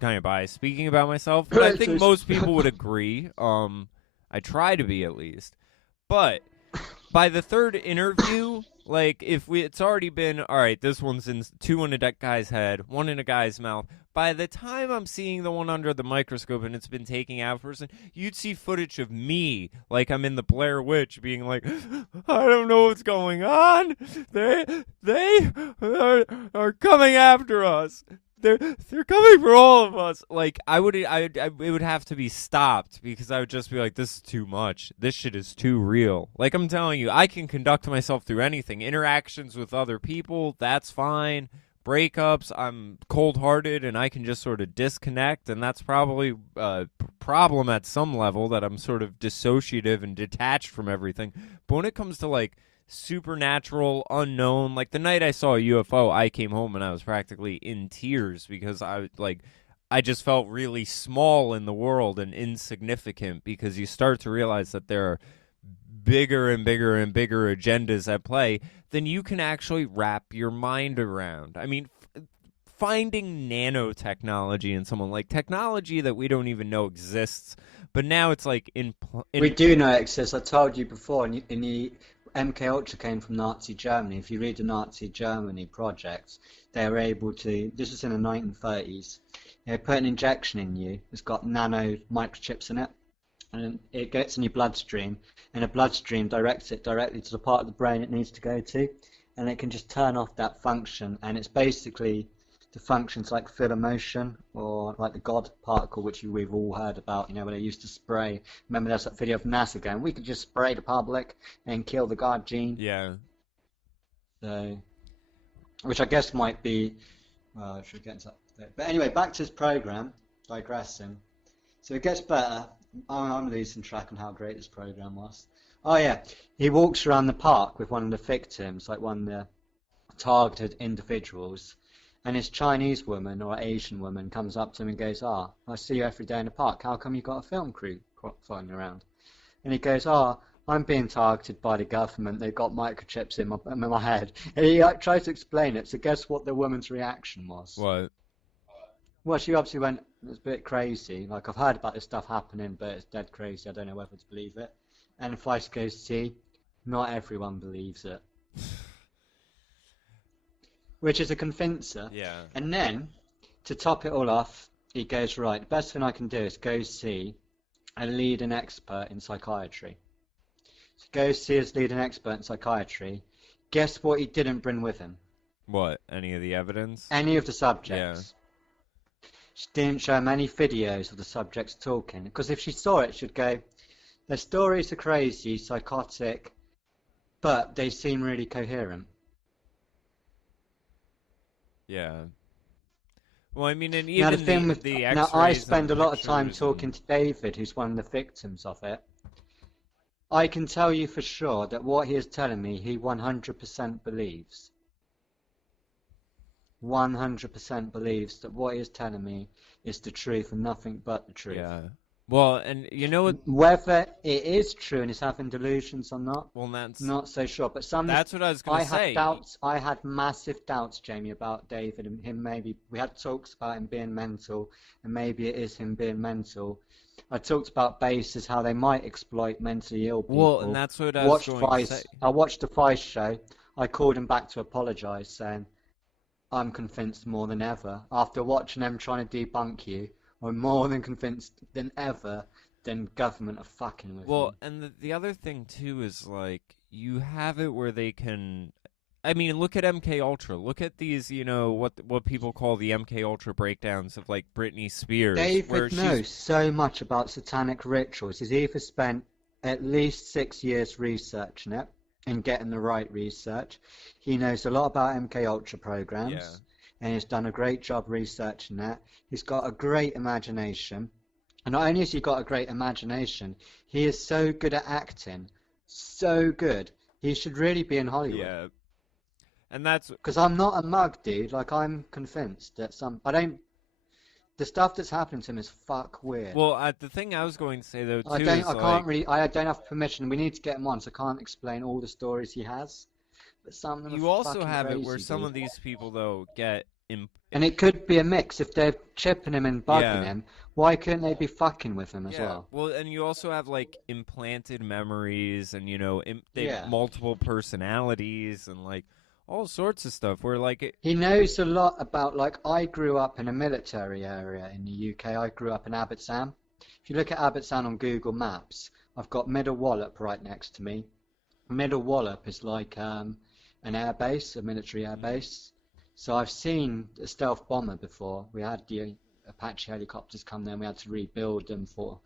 kind of biased speaking about myself, but I think most people would agree. I try to be, at least. But by the 3rd interview, like it's already been, all right, this one's in 2 in a guy's head, 1 in a guy's mouth. By the time I'm seeing the one under the microscope and it's been taking out a person, you'd see footage of me, like I'm in the Blair Witch, being like, I don't know what's going on. They are coming after us. They're coming for all of us. Like it would have to be stopped, because I would just be like, this is too much. This shit is too real. Like I'm telling you, I can conduct myself through anything. Interactions with other people, that's fine. Breakups, I'm cold-hearted and I can just sort of disconnect, and that's probably a problem at some level, that I'm sort of dissociative and detached from everything. But when it comes to like supernatural, unknown, like the night I saw a UFO, I came home and I was practically in tears, because I just felt really small in the world and insignificant, because you start to realize that there are bigger and bigger and bigger agendas at play than you can actually wrap your mind around. I mean, finding nanotechnology in someone, like technology that we don't even know exists, but now it's like we do know it exists. I told you before, in the MK Ultra came from Nazi Germany. If you read the Nazi Germany projects, they were able to, this was in the 1930s, they put an injection in you, it's got nano microchips in it, and it gets in your bloodstream, and the bloodstream directs it directly to the part of the brain it needs to go to, and it can just turn off that function, and it's basically the functions like field of motion, or like the God particle, which we've all heard about, you know, where they used to spray. Remember there's that video of NASA going, we could just spray the public and kill the God gene. Yeah. So, which I guess might be, well, I should get into that. But anyway, back to this program, digressing. So it gets better. I'm losing track on how great this program was. Oh yeah, he walks around the park with one of the victims, like one of the targeted individuals, and this Chinese woman or Asian woman comes up to him and goes, I see you every day in the park, how come you got a film crew flying around? And he goes, I'm being targeted by the government, they've got microchips in my head. And he tries to explain it, so guess what the woman's reaction was? What? Well, she obviously went, it's a bit crazy. Like, I've heard about this stuff happening, but it's dead crazy. I don't know whether to believe it. And Vice goes, see, not everyone believes it. Which is a convincer. Yeah. And then, to top it all off, he goes, right, the best thing I can do is go see a leading expert in psychiatry. So go see his leading expert in psychiatry. Guess what he didn't bring with him? What? Any of the evidence? Any of the Yeah. subjects. She didn't show him any videos of the subjects talking. Because if she saw it, she'd go, their stories are crazy, psychotic, but they seem really coherent. Yeah. Well, I mean, and Now the even thing with the now I X-rays and spend the a lot of time pictures talking and to David, who's one of the victims of it. I can tell you for sure that what he is telling me, he 100% believes. 100% believes that what he is telling me is the truth and nothing but the truth. yeah. Well, and you know what? Whether it is true and he's having delusions or not, Well, that's not so sure. But that's what I was gonna I had say. doubts. I had massive doubts, Jamie, about David and him. Maybe we had talks about him being mental, and maybe it is him being mental. I talked about bases, how they might exploit mentally ill people. Well, and that's what I was going to say. I watched the Vice show. I called him back to apologise, saying, I'm convinced more than ever. After watching them trying to debunk you, I'm more than convinced than ever then government are fucking with Well, me. and the other thing too is like you have it where they can. I mean, look at MK Ultra. Look at these, you know, what people call the MK Ultra breakdowns of like Britney Spears. David knows so much about satanic rituals. He's either spent at least 6 years researching it and getting the right research. He knows a lot about MK Ultra programs, Yeah. and he's done a great job researching that. He's got a great imagination. And not only has he got a great imagination, he is so good at acting. So good. He should really be in Hollywood. Yeah. And that's Because I'm not a mug, dude. Like, I'm convinced that the stuff that's happening to him is fuck weird. well. The thing I was going to say though too I is don't have permission. We need to get him on, so I can't explain all the stories he has. But some of them you are also fucking have crazy, it where some dude. of these people though get And it could be a mix. If they're chipping him and bugging Yeah. him, why couldn't they be fucking with him as yeah. well? Well, and you also have like implanted memories, and you know, they Yeah. multiple personalities, and like all sorts of stuff. Where like He knows a lot about, like, I grew up in a military area in the UK. I grew up in Abbotsam. If you look at Abbotsam on Google Maps, I've got Middle Wallop right next to me. Middle Wallop is like an air base, a military air base. So I've seen a stealth bomber before. We had the Apache helicopters come there and we had to rebuild them for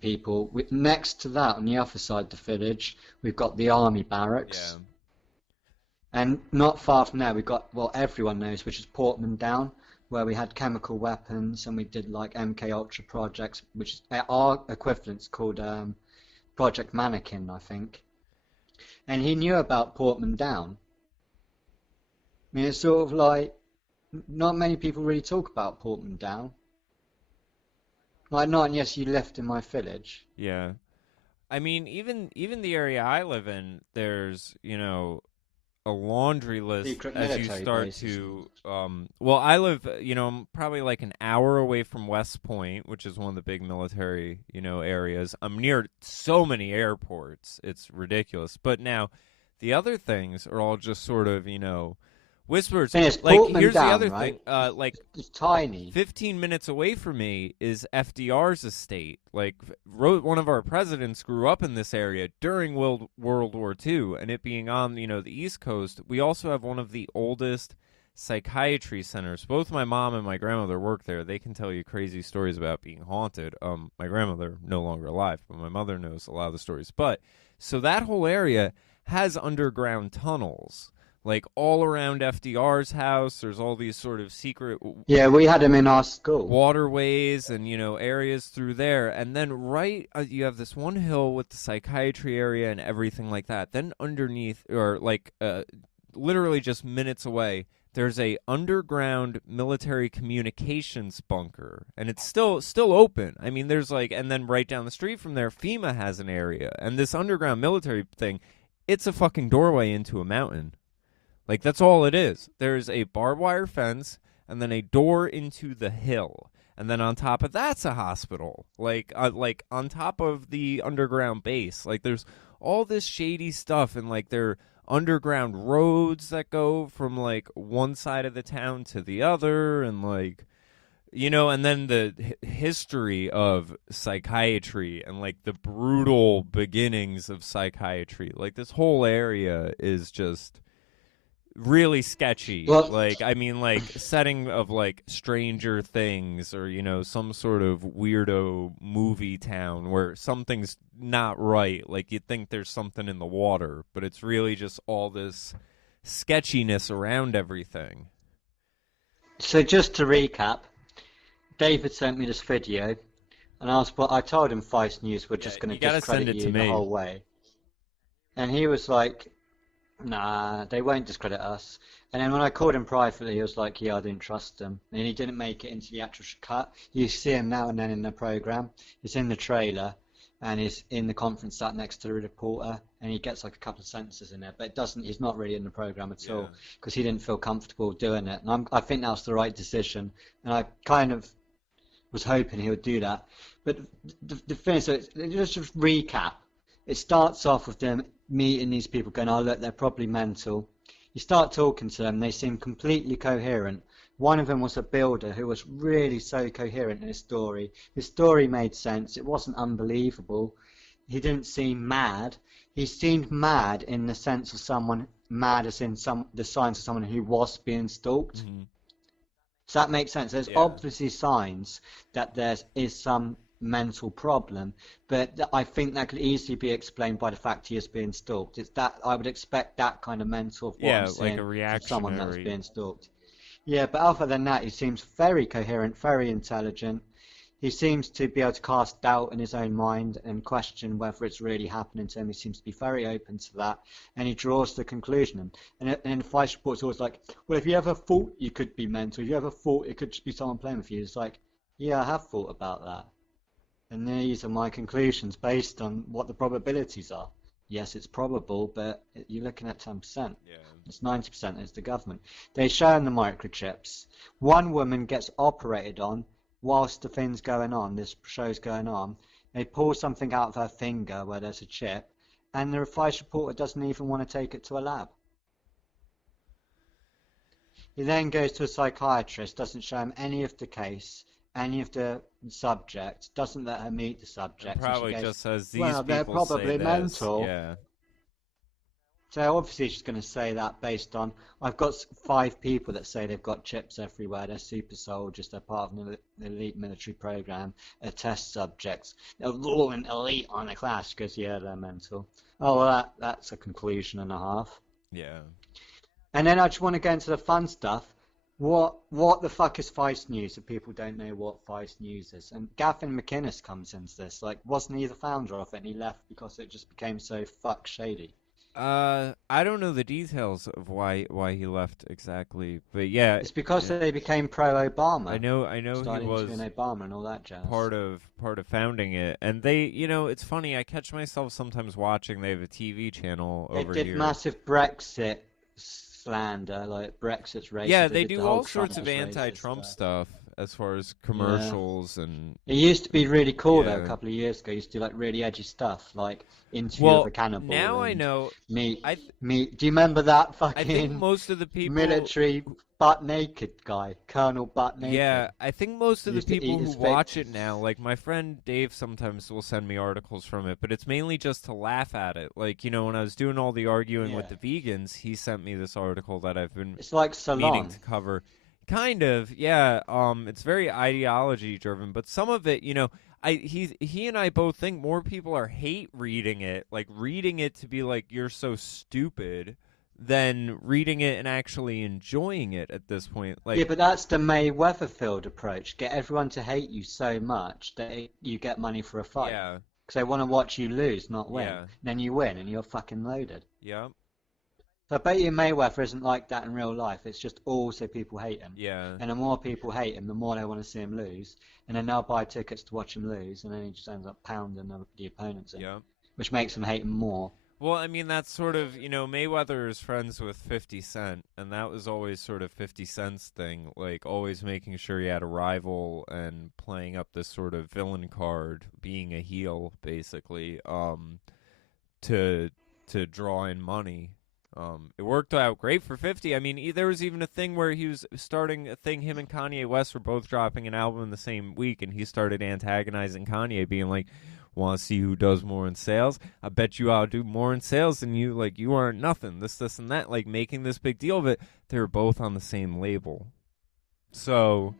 people. Next to that, on the other side of the village, we've got the army barracks. yeah. And not far from there, we've got what everyone knows, which is Portman Down, where we had chemical weapons and we did like MK Ultra projects, which is our equivalent's called Project Mannequin, I think. And he knew about Portman Down. I mean, it's sort of like, not many people really talk about Portman Down. Like, not unless you lived in my village. Yeah. I mean, even the area I live in, there's, you know, a laundry list Secret as you military start bases. to well, I live, you know, I'm probably like an hour away from West Point, which is one of the big military, you know, areas. I'm near so many airports. It's ridiculous. But now the other things are all just sort of, you know, whispers. Thing is, Like Portman here's Down, the other right? thing. Like It's tiny. 15 minutes away from me is FDR's estate. Like, one of our presidents grew up in this area during World War II, and it being on, you know, the East Coast. We also have one of the oldest psychiatry centers. Both my mom and my grandmother work there. They can tell you crazy stories about being haunted. My grandmother no longer alive, but my mother knows a lot of the stories. But so that whole area has underground tunnels. Like all around FDR's house, there's all these sort of secret Yeah, we had him in our school. waterways and, you know, areas through there. And then you have this one hill with the psychiatry area and everything like that. Then underneath, or like literally just minutes away, there's a underground military communications bunker, and it's still open. I mean, there's like, and then right down the street from there, FEMA has an area, and this underground military thing, it's a fucking doorway into a mountain. Like, that's all it is. There's a barbed wire fence and then a door into the hill. And then on top of that's a hospital. Like on top of the underground base. Like, there's all this shady stuff, and like there are underground roads that go from like one side of the town to the other, and like, you know, and then the history of psychiatry and like the brutal beginnings of psychiatry. Like, this whole area is just really sketchy. Well, Like, I mean, like setting of like Stranger Things or, you know, some sort of weirdo movie town where something's not right. Like, you think there's something in the water, but it's really just all this sketchiness around everything. so just to recap, David sent me this video, and I told him Vice News were just going You to gotta send discredit it to you the me. whole way. And he was like, nah, they won't discredit us. And then when I called him privately, he was like, yeah, I didn't trust them. And he didn't make it into the actual cut. You see him now and then in the program. He's in the trailer, and he's in the conference sat next to the reporter, and he gets like a couple of sentences in there, but it doesn't. He's not really in the program at all because he didn't feel comfortable doing it. And I think that was the right decision. And I kind of was hoping he would do that. But the thing is, so just recap. It starts off with them meeting these people going, oh, look, they're probably mental. You start talking to them, they seem completely coherent. One of them was a builder who was really so coherent in his story. His story made sense. It wasn't unbelievable. He didn't seem mad. He seemed mad in the sense of someone mad as in the signs of someone who was being stalked. Mm-hmm. Does that make sense? There's obviously signs that there is some mental problem, but I think that could easily be explained by the fact he is being stalked. It's that I would expect that kind of mental of what I'm seeing like a from someone that was reactionary. being stalked. Yeah, but other than that, he seems very coherent, very intelligent. He seems to be able to cast doubt in his own mind and question whether it's really happening to him. He seems to be very open to that, and he draws the conclusion. And the Vice report's always like, well, if you ever thought you could be mental, if you ever thought it could just be someone playing with you, it's like, yeah, I have thought about that. And these are my conclusions based on what the probabilities are. Yes, it's probable, but you're looking at 10%. Yeah. It's 90% is the government. They show him the microchips. One woman gets operated on whilst the thing's going on, this show's going on. They pull something out of her finger where there's a chip, and the Vice reporter doesn't even want to take it to a lab. He then goes to a psychiatrist, doesn't show him any of the case, any of the subject, doesn't let her meet the subject. And probably and she goes, just says these well, they're people say probably this. mental. Yeah. So obviously she's going to say that based on, I've got 5 people that say they've got chips everywhere, they're super soldiers, they're part of an elite military program, they're test subjects, they're all an elite on the class. She goes, yeah, they're mental. Oh, well, that's a conclusion and a half. Yeah. And then I just want to go into the fun stuff. What the fuck is Vice News if people don't know what Vice News is? And Gavin McInnes comes into this. Like, wasn't he the founder of it and he left because it just became so fuck shady? I don't know the details of why he left exactly, but yeah, It's because they became pro-Obama. I know he Starting was to be an Obama and all that jazz. part of founding it, and they, you know, it's funny. I catch myself sometimes watching. They have a TV channel They over did here. massive Brexit slander, like Brexit's racist. Yeah, They they did do the whole all sorts of Trump is racist anti-Trump stuff. stuff as far as commercials and It used to be really cool though. A yeah. couple of years ago, it used to do like really edgy stuff, like Interview with Well, a Cannibal. now I and know. Meet. I Do you remember that I think fucking most of the people military butt naked guy, Colonel Butt Naked? Yeah, I think most of the Used to people eat who his watch it face. now, like my friend Dave sometimes will send me articles from it, but it's mainly just to laugh at it. Like, you know, when I was doing all the arguing with Yeah. the vegans, he sent me this article that I've been It's like meaning Salon. to cover. Kind of, yeah. It's very ideology driven, but some of it, you know, he and I both think more people are hate reading it, like reading it to be like you're so stupid, than reading it and actually enjoying it at this point. Like, Yeah, but that's the May Weatherfield approach. Get everyone to hate you so much that you get money for a fight. yeah, Because they want to watch you lose, not win. yeah, Then you win and you're fucking loaded. yeah, So I bet you Mayweather isn't like that in real life. It's just also people hate him. yeah. And the more people hate him, the more they want to see him lose. And then they'll buy tickets to watch him lose. And then he just ends up pounding the opponents in. Yeah. Which makes them hate him more. Well, I mean, that's sort of, you know, Mayweather is friends with 50 Cent, and that was always sort of 50 Cent's thing, like always making sure he had a rival and playing up this sort of villain card, being a heel, basically, to draw in money. It worked out great for 50. I mean, there was even a thing where he was starting a thing, him and Kanye West were both dropping an album in the same week, and he started antagonizing Kanye, being like, Want to see who does more in sales? I bet you I'll do more in sales than you. Like, you aren't nothing. This, and that. Like, making this big deal of it. They were both on the same label. So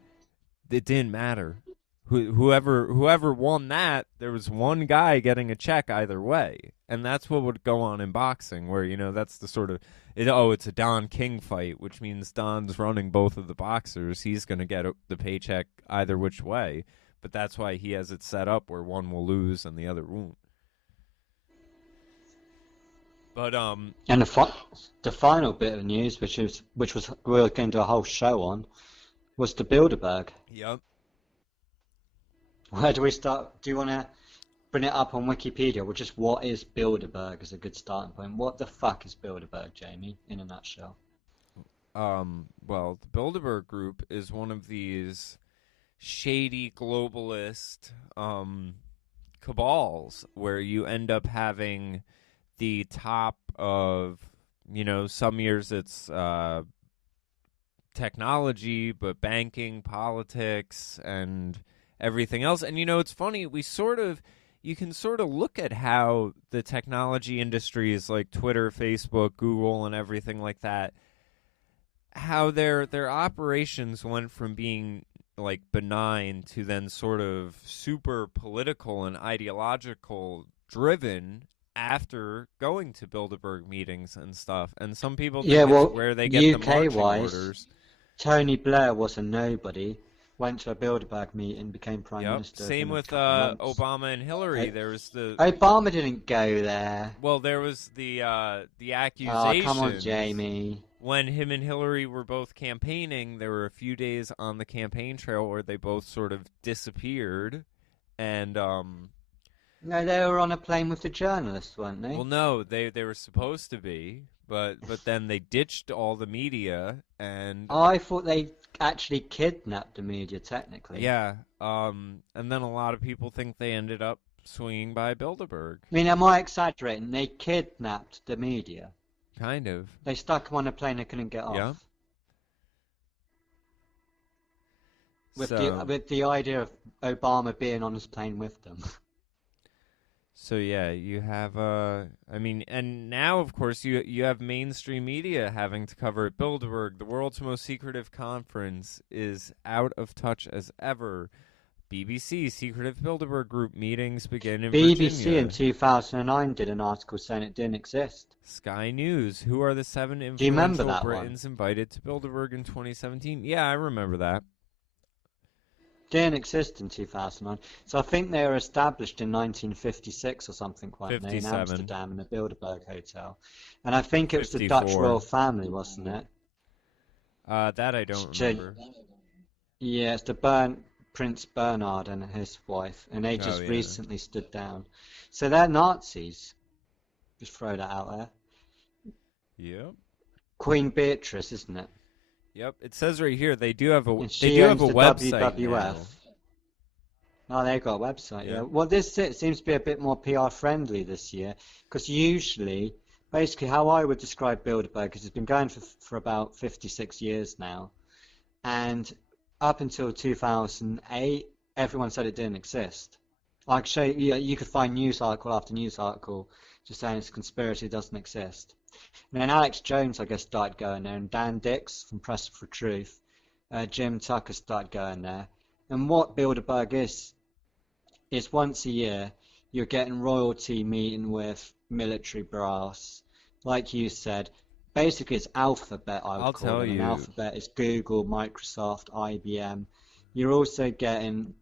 it didn't matter. Whoever won that, there was one guy getting a check either way. And that's what would go on in boxing, where, that's the sort of, it's a Don King fight, which means Don's running both of the boxers. He's going to get the paycheck either which way. But that's why he has it set up where one will lose and the other won't. But and the final bit of news, which was we were going to do a whole show on, was the Bilderberg. Yep. Where do we start? Do you want to bring it up on Wikipedia? Well, just what is Bilderberg is a good starting point. What the fuck is Bilderberg, Jamie, in a nutshell? Well, the Bilderberg Group is one of these shady globalist cabals where you end up having the top of, some years it's technology, but banking, politics, and everything else. And, it's funny, you can sort of look at how the technology industries like Twitter, Facebook, Google, and everything like that, how their operations went from being like benign to then sort of super political and ideological driven after going to Bilderberg meetings and stuff. And some people think it's where they get the marching orders. Tony Blair was a nobody, went to a Bilderberg meeting, became prime minister. Same with Obama and Hillary. There was Obama didn't go there. Well, there was the accusation. Oh, come on, Jamie. When him and Hillary were both campaigning, there were a few days on the campaign trail where they both sort of disappeared, and No, they were on a plane with the journalists, weren't they? Well, no, they were supposed to be, but then they ditched all the media, and I thought they actually kidnapped the media, technically. Yeah, and then a lot of people think they ended up swinging by Bilderberg. I mean, am I exaggerating? They kidnapped the media. Kind of. They stuck them on a plane and couldn't get off. Yeah. With the idea of Obama being on his plane with them. So yeah, you have and now of course you have mainstream media having to cover it. Bilderberg, the world's most secretive conference, is out of touch as ever. BBC, secretive Bilderberg Group meetings begin in BBC Virginia. in 2009 did an article saying it didn't exist. Sky News, who are the 7 influential Britons one? Invited to Bilderberg in 2017? Yeah, I remember that. Didn't exist in 2009. So I think they were established in 1956 or something, weren't they, in Amsterdam in the Bilderberg Hotel. And I think it was 54. the Dutch royal family, wasn't it? That I don't remember. Yeah, it's the Prince Bernhard and his wife, and they just recently stood down. So they're Nazis. Just throw that out there. Yep. Queen Beatrice, isn't it? Yep. It says right here they do have a WWF. website now. Oh, they've got a website. Yeah. Well, this seems to be a bit more PR friendly this year, because usually, basically, how I would describe Bilderberg is it's been going for about 56 years now, and up until 2008, everyone said it didn't exist. I could show you, you could find news article after news article just saying it's a conspiracy, doesn't exist. And then Alex Jones, I guess, started going there, and Dan Dix from Press for Truth, Jim Tucker started going there. And what Bilderberg is once a year, you're getting royalty meeting with military brass. Like you said, basically it's Alphabet, I would call it. And Alphabet is Google, Microsoft, IBM. You're also getting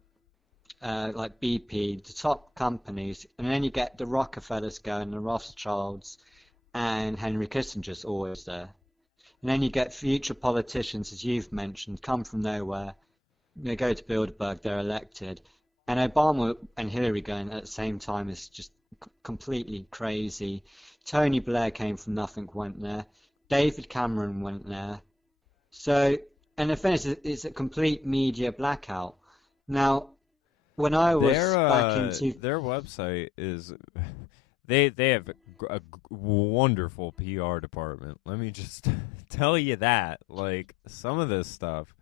like BP, the top companies, and then you get the Rockefellers going, the Rothschilds, and Henry Kissinger's always there. And then you get future politicians, as you've mentioned, come from nowhere. They go to Bilderberg, they're elected. And Obama and Hillary going at the same time is just completely crazy. Tony Blair came from nothing, went there. David Cameron went there. So, and the thing is, it's a complete media blackout. Now, when I was back into their website is, they have a wonderful PR department. Let me just tell you that. Like, some of this stuff,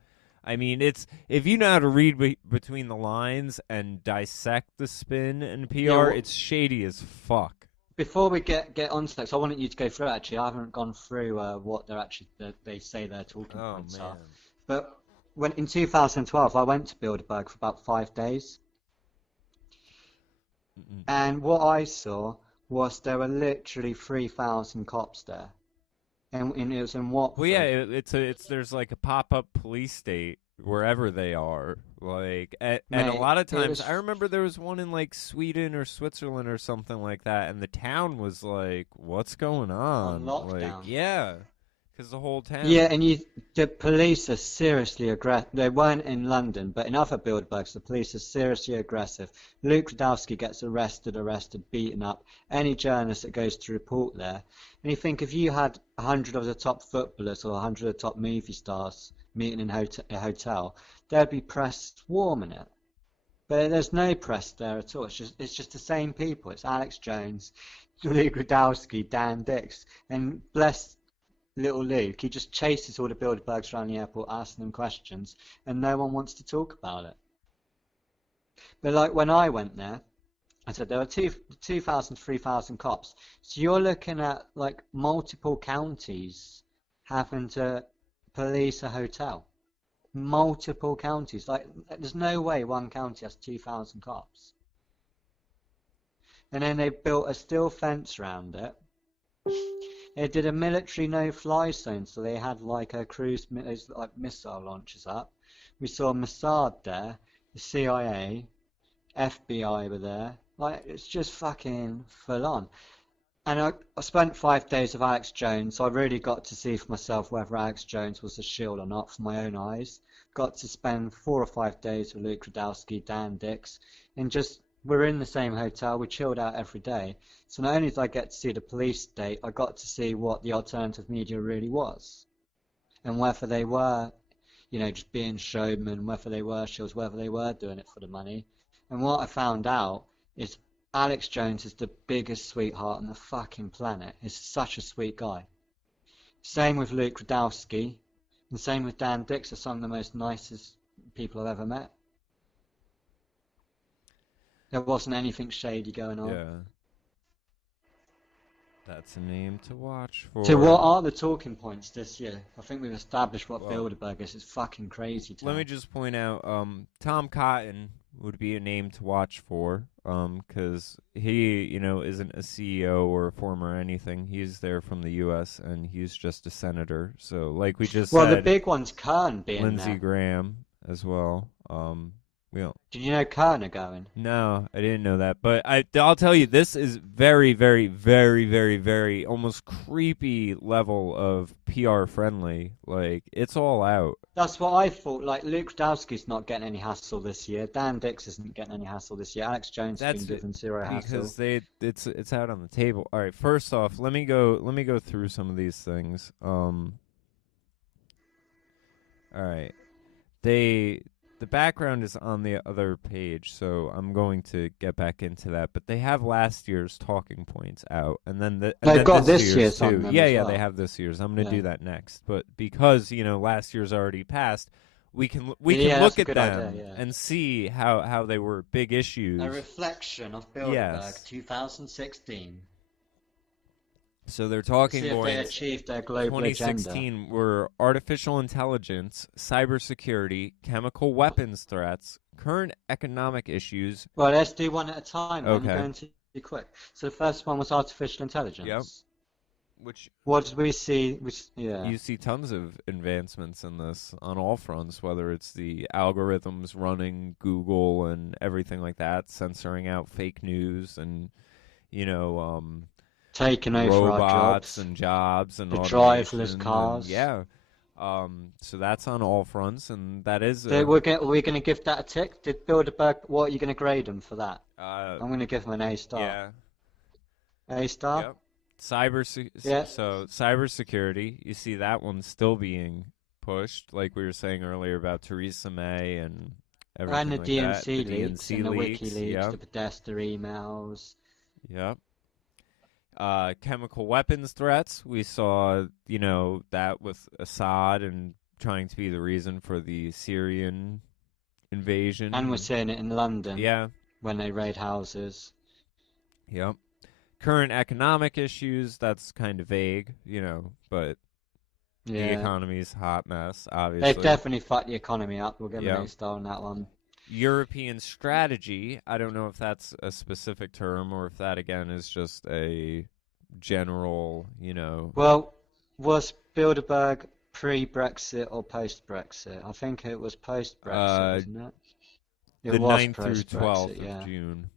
I mean, it's if you know how to read between the lines and dissect the spin and PR, Yeah, well, it's shady as fuck. before we get on to that, 'cause I wanted you to go through it, actually. I haven't gone through what they say their talking Oh points are. man. But when in 2012, I went to Bilderberg for about 5 days, Mm-mm. and what I saw was there were literally 3,000 cops there, and it was in Well, yeah, Watford. it's there's like a pop-up police state wherever they are. Like, and a Mate, lot of it times, was I remember there was one in like Sweden or Switzerland or something like that, and the town was like, "What's going on on?" Like, lockdown. yeah, because the whole Yeah, town. and the police are seriously aggressive. They weren't in London, but in other Bilderbergs, the police are seriously aggressive. Luke Rudowski gets arrested, beaten up. Any journalist that goes to report there. And you think if you had 100 of the top footballers or 100 of the top movie stars meeting in a hotel, there'd be press swarming it. But there's no press there at all. It's just the same people. It's Alex Jones, Luke Rudowski, Dan Dix, and bless little Luke, he just chases all the Bilderbergs around the airport, asking them questions, and no one wants to talk about it. But like when I went there, I said there were 2,000, 3,000 cops. So you're looking at like multiple counties having to police a hotel. Multiple counties. Like there's no way one county has 2,000 cops. And then they built a steel fence around it. They did a military no-fly zone, so they had like a those like missile launchers up. We saw Mossad there, the CIA, FBI were there. Like it's just fucking full on. And I spent 5 days with Alex Jones, so I really got to see for myself whether Alex Jones was a shield or not from my own eyes. Got to spend 4 or 5 days with Luke Rudowski, Dan Dix, and just we're in the same hotel. We chilled out every day. So not only did I get to see the police state, I got to see what the alternative media really was, and whether they were, just being showmen, whether they were shields, whether they were doing it for the money. And what I found out is Alex Jones is the biggest sweetheart on the fucking planet. He's such a sweet guy. Same with Luke Rudowski, and same with Dan Dix. They're some of the most nicest people I've ever met. There wasn't anything shady going on. Yeah, that's a name to watch So what for. are the talking points this year? I think we've established what Well, Bilderberg is. It's fucking crazy let me town. just point out, Tom Cotton would be a name to watch for, because he, isn't a CEO or a former anything. He's there from the U.S. and he's just a senator. So, like we just Well, the said, big one's Kern being Lindsey there. Graham as well. We don't. Did you know Kern are going? No, I didn't know that, but I'll tell you, this is very, very, very, very, very almost creepy level of PR friendly. Like it's all out. That's what I thought. Like Luke Dowski's not getting any hassle this year. Dan Dix isn't getting any hassle this year. Alex Jones has been That's given zero hassle. because it's out on the table. All right, first off, let me go through some of these things. All right. The background is on the other page, so I'm going to get back into that. But they have last year's talking points out, and then They've got this this year's year's on too. them Yeah, as yeah, they well. have this year's. I'm gonna Yeah. do that next. But because last year's already passed, we can Yeah, look that's a at good idea, them yeah. and see how they were big issues. A reflection of Bilderberg Yes. 2016. So their To see talking if they points achieved their global agenda. 2016 were artificial intelligence, cybersecurity, chemical weapons threats, current economic issues. Well, let's do one at a time then. I'm Okay. going to be quick. So the first one was artificial Yep. intelligence. Which What did we see? Yeah. you see tons of advancements in this on all fronts, whether it's the algorithms running Google and everything like that, censoring out fake news and, you know, Taking over our robots jobs. and jobs and The driverless automation and cars. yeah. So that's on all fronts, and that is So we're going to give that a tick. Did Bilderberg, what are you going to grade them for that? I'm going to give them an A star. yeah. A star? Yep. Yeah. So cybersecurity, you see that one still being pushed, like we were saying earlier about Theresa May and everything And the like that. DNC The leaks DNC and the leaks, WikiLeaks, yep, the Podesta emails. yep. Chemical weapons threats, we saw, that with Assad and trying to be the reason for the Syrian invasion. And we're seeing it in London. Yeah. When they raid houses. Yep. Current economic issues, that's kind of vague, but the economy's a hot mess, obviously. They've definitely fucked the economy up. We'll give them a star on that one. European strategy, I don't know if that's a specific term or if that, again, is just a general, Well, was Bilderberg pre-Brexit or post-Brexit? I think it was post-Brexit, wasn't it? The 9th through 12th of June.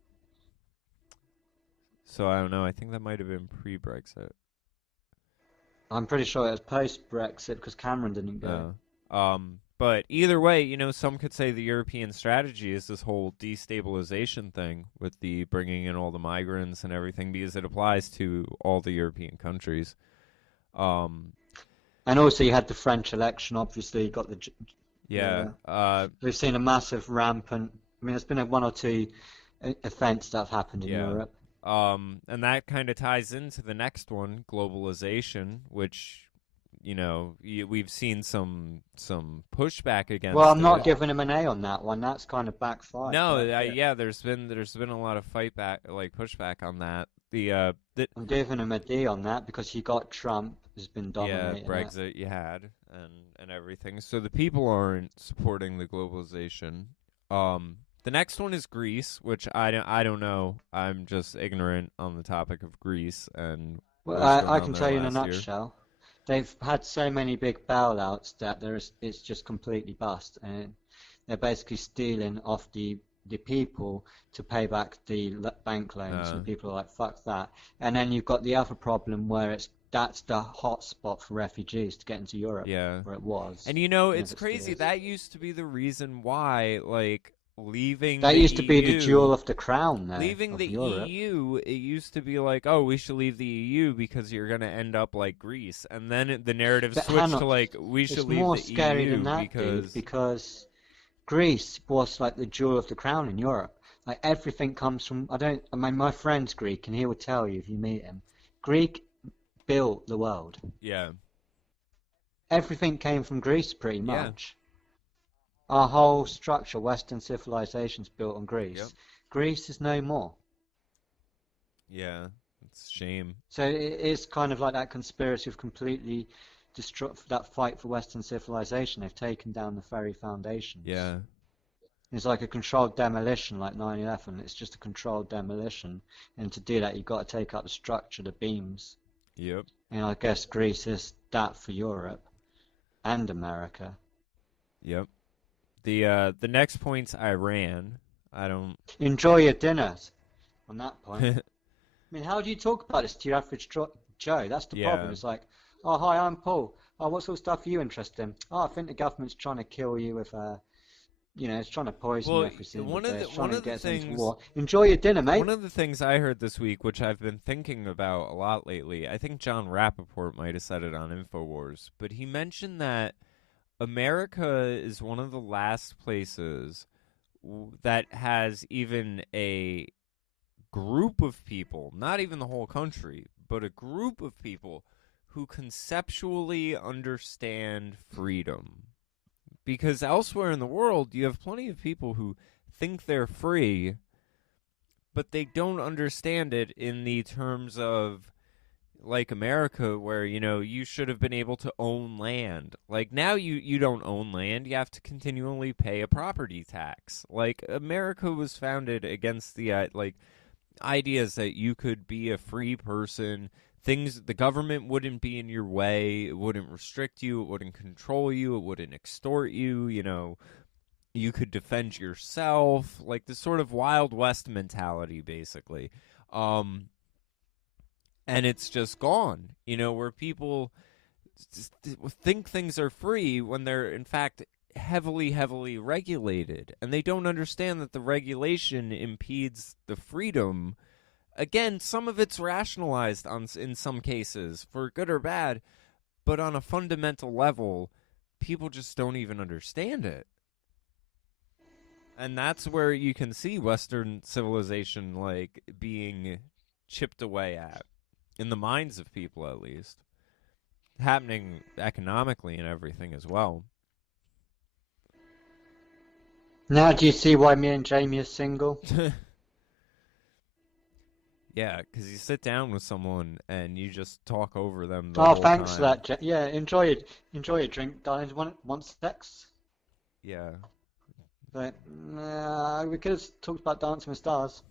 So I don't know. I think that might have been pre-Brexit. I'm pretty sure it was post-Brexit because Cameron didn't go. But either way, some could say the European strategy is this whole destabilization thing with the bringing in all the migrants and everything because it applies to all the European countries. And also you had the French election, obviously. You got the... we've seen a massive rampant... I mean, there's been one or two events that have happened in Europe. And that kind of ties into the next one, globalization, which... we've seen some pushback against. Well, I'm not giving him an A on that one. That's kind of backfired. No, there's been a lot of pushback on that. I'm giving him a D on that because you got Trump has been dominating. Yeah, Brexit you had and everything. So the people aren't supporting the globalization. The next one is Greece, which I don't know. I'm just ignorant on the topic of Greece and. Well, I can tell you in a nutshell. They've had so many big bailouts that it's just completely bust, and they're basically stealing off the people to pay back the bank loans, and people are like, fuck that. And then you've got the other problem where that's the hot spot for refugees to get into Europe, where it was. And it's crazy, that used to be the reason why, leaving that the used to be EU, the jewel of the crown there, leaving the Europe. EU, it used to be like, oh, we should leave the EU because you're going to end up like Greece. And then the narrative switched to we should leave the EU. It's more scary than that, because Greece was like the jewel of the crown in Europe. Like everything comes from, my friend's Greek and he will tell you if you meet him, Greek built the world. Yeah. Everything came from Greece pretty much. Our whole structure, Western civilization's built on Greece. Yep. Greece is no more. Yeah, it's a shame. So it is kind of like that conspiracy of completely destroy that fight for Western civilization. They've taken down the very foundations. Yeah. It's like a controlled demolition, like 9/11. It's just a controlled demolition, and to do that, you've got to take out the structure, the beams. Yep. And I guess Greece is that for Europe and America. Yep. The next point's Iran. I don't enjoy your dinners. On that point, I mean, how do you talk about this to your average Joe? That's the problem. It's like, oh hi, I'm Paul. Oh, what sort of stuff are you interested in? Oh, I think the government's trying to kill you with it's trying to poison you every single day. It's trying to get us into war. Enjoy your dinner, mate. One of the things I heard this week, which I've been thinking about a lot lately, I think John Rappaport might have said it on InfoWars, but he mentioned that America is one of the last places that has even a group of people, not even the whole country, but a group of people who conceptually understand freedom. Because elsewhere in the world, you have plenty of people who think they're free, but they don't understand it in the terms of, like America, where, you should have been able to own land. Like, now you don't own land. You have to continually pay a property tax. Like, America was founded against the, ideas that you could be a free person. The government wouldn't be in your way. It wouldn't restrict you. It wouldn't control you. It wouldn't extort you. You could defend yourself. Like, this sort of Wild West mentality, basically. And it's just gone, where people think things are free when they're, in fact, heavily, heavily regulated. And they don't understand that the regulation impedes the freedom. Again, some of it's rationalized in some cases, for good or bad, but on a fundamental level, people just don't even understand it. And that's where you can see Western civilization, being chipped away at. In the minds of people, at least. Happening economically and everything as well. Now do you see why me and Jamie are single? Yeah, because you sit down with someone and you just talk over them the Oh, whole thanks for time. that. Yeah, enjoy it. Enjoy your drink, darling. Want sex? Yeah. But we could have talked about Dancing with Stars.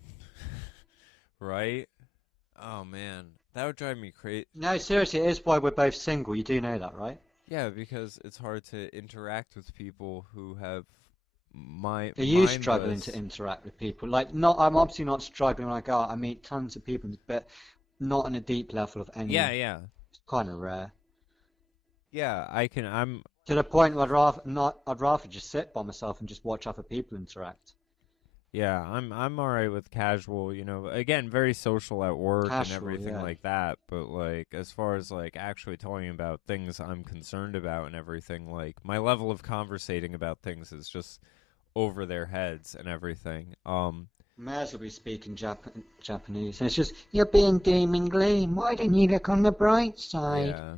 Right? Oh man, that would drive me crazy. No, seriously, it is why we're both single. You do know that, right? Yeah, because it's hard to interact with people who have Are you struggling to mindless. interact with people? Like, not. I'm obviously not struggling when I go out. I meet tons of people, but not on a deep level of Yeah, any. yeah, It's kind of rare. yeah. I can. I'm. To the point where I'd rather not. I'd rather just sit by myself and just watch other people interact. Yeah, I'm all right with casual. You know, again, very social at work and Casual, everything yeah. like that. But like, as far as like actually talking about things I'm concerned about and everything, like my level of conversating about things is just over their heads and everything. May as well be speaking Japanese. And it's just, you're being doom and gloom. Why don't you look on the bright side? Yeah.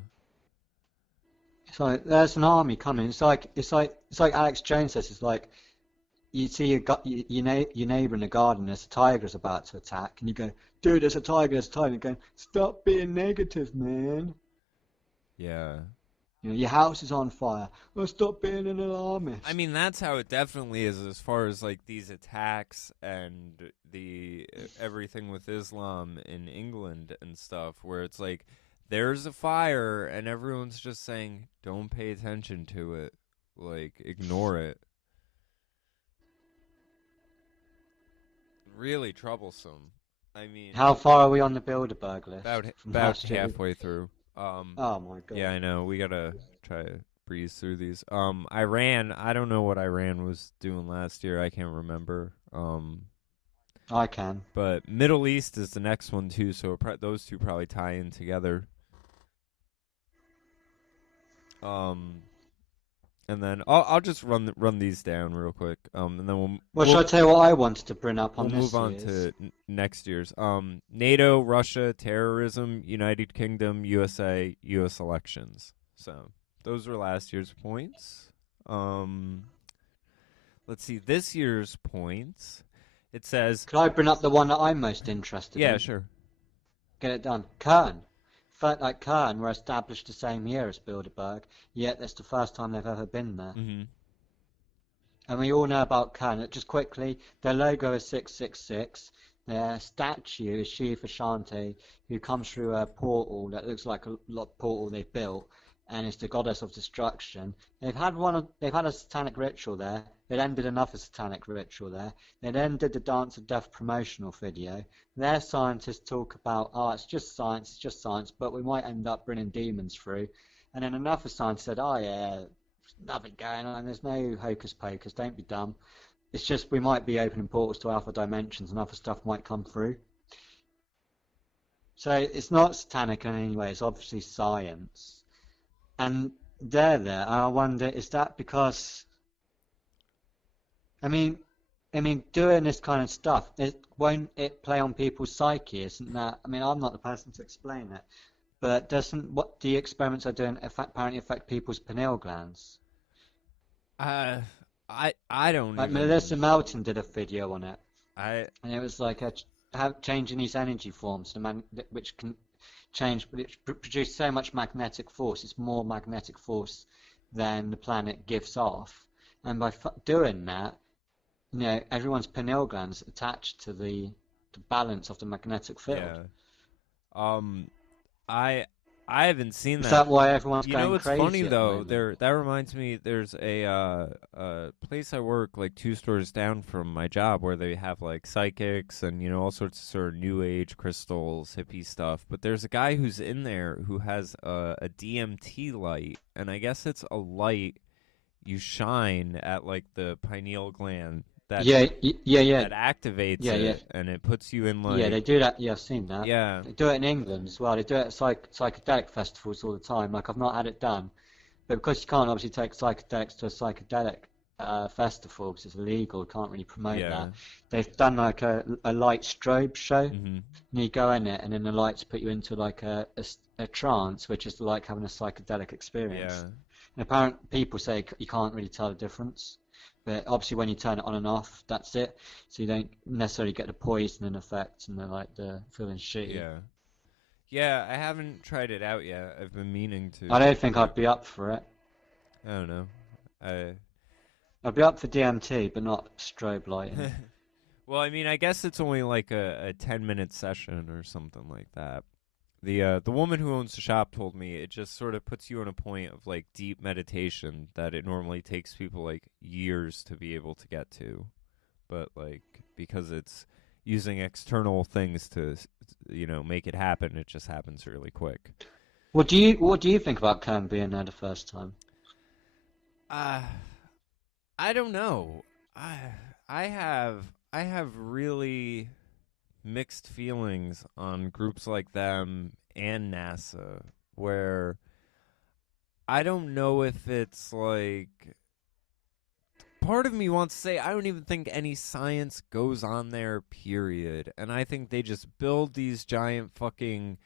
It's like there's an army coming. It's like Alex Jones says. It's like you see your neighbour in the garden. There's a tiger's about to attack, and you go, dude, there's a tiger. There's a tiger. And you go, stop being negative, man. Yeah. You know, your house is on fire. Well, stop being an I alarmist. mean, that's how it definitely is as far as like these attacks and the everything with Islam in England and stuff, where it's like there's a fire and everyone's just saying, don't pay attention to it, like ignore it. Really troublesome. I mean, How far are we on the Bilderberg about list from about last year? halfway through. Oh my Yeah, God. I know. We gotta try to breeze through these. Iran. I don't know what Iran was doing last year. I can't remember. I can. But Middle East is the next one too. So those two probably tie in together. Um, and then I'll just run these down real quick. And then Well, shall I tell you what I wanted to bring up we'll on move this on year's? to next year's. NATO, Russia, terrorism, United Kingdom, USA, U.S. elections. So those were last year's points. Um, let's see this year's points. It says, Could I bring up the one that I'm most interested yeah, in? sure. Get it done. Kern. Felt like Kern were established the same year as Bilderberg, yet that's the first time they've ever been there. Mm-hmm. And we all know about Kern. Just quickly, their logo is 666. Their statue is Shiva Shanti, who comes through a portal that looks like a portal they've built, and is the goddess of destruction. They've had a satanic ritual there. It ended another satanic ritual there. They then did the Dance of Death promotional video. Their scientists talk about, oh, it's just science, but we might end up bringing demons through. And then another scientist said, oh yeah, there's nothing going on. There's no hocus pocus. Don't be dumb. It's just we might be opening portals to other dimensions and other stuff might come through. So it's not satanic in any way. It's obviously science. And they're there. And I wonder, is that because I mean, doing this kind of stuff, won't it play on people's psyche? Isn't that? I mean, I'm not the person to explain it, but doesn't what the experiments are doing apparently affect people's pineal glands? Uh, I don't Like even. Melissa Melton did a video on it, I and it was like changing these energy forms, which can which produce so much magnetic force. It's more magnetic force than the planet gives off, and by doing that, everyone's pineal glands attached to the balance of the magnetic field. yeah. Um, I I haven't seen Is that. that why everyone's You know going what's funny crazy at the though? moment? That reminds me. There's a place I work like two stores down from my job where they have like psychics and all sorts of sort of new age crystals, hippie stuff. But there's a guy who's in there who has a DMT light, and I guess it's a light you shine at like the pineal gland Yeah, yeah, that activates yeah, yeah, it, and it puts you in yeah. like They do that. Yeah, I've seen that. yeah They do it in England as well. They do it at psychedelic festivals all the time. Like I've not had it done, but because you can't obviously take psychedelics to a psychedelic festival because it's illegal, you can't really promote yeah. that. They've done like a light strobe show. Mhm. And you go in it, and then the lights put you into like a trance, which is like having a psychedelic experience. Yeah. And apparently, people say you can't really tell the difference. But obviously when you turn it on and off, that's it. So you don't necessarily get the poisoning effect and the feeling shitty. Yeah. Yeah, I haven't tried it out yet. I've been meaning I to, don't think but I'd be up for it. I don't know. I I'd be up for DMT, but not strobe lighting. Well, I mean, I guess it's only like a 10-minute session or something like that. The woman who owns the shop told me it just sort of puts you in a point of like deep meditation that it normally takes people like years to be able to get to, but like because it's using external things to make it happen, it just happens really quick. What do you think about Kern being there the first time? Uh I don't know. I I have really mixed feelings on groups like them and NASA, where I don't know if it's like part of me wants to say I don't even think any science goes on there, period. And I think they just build these giant fucking.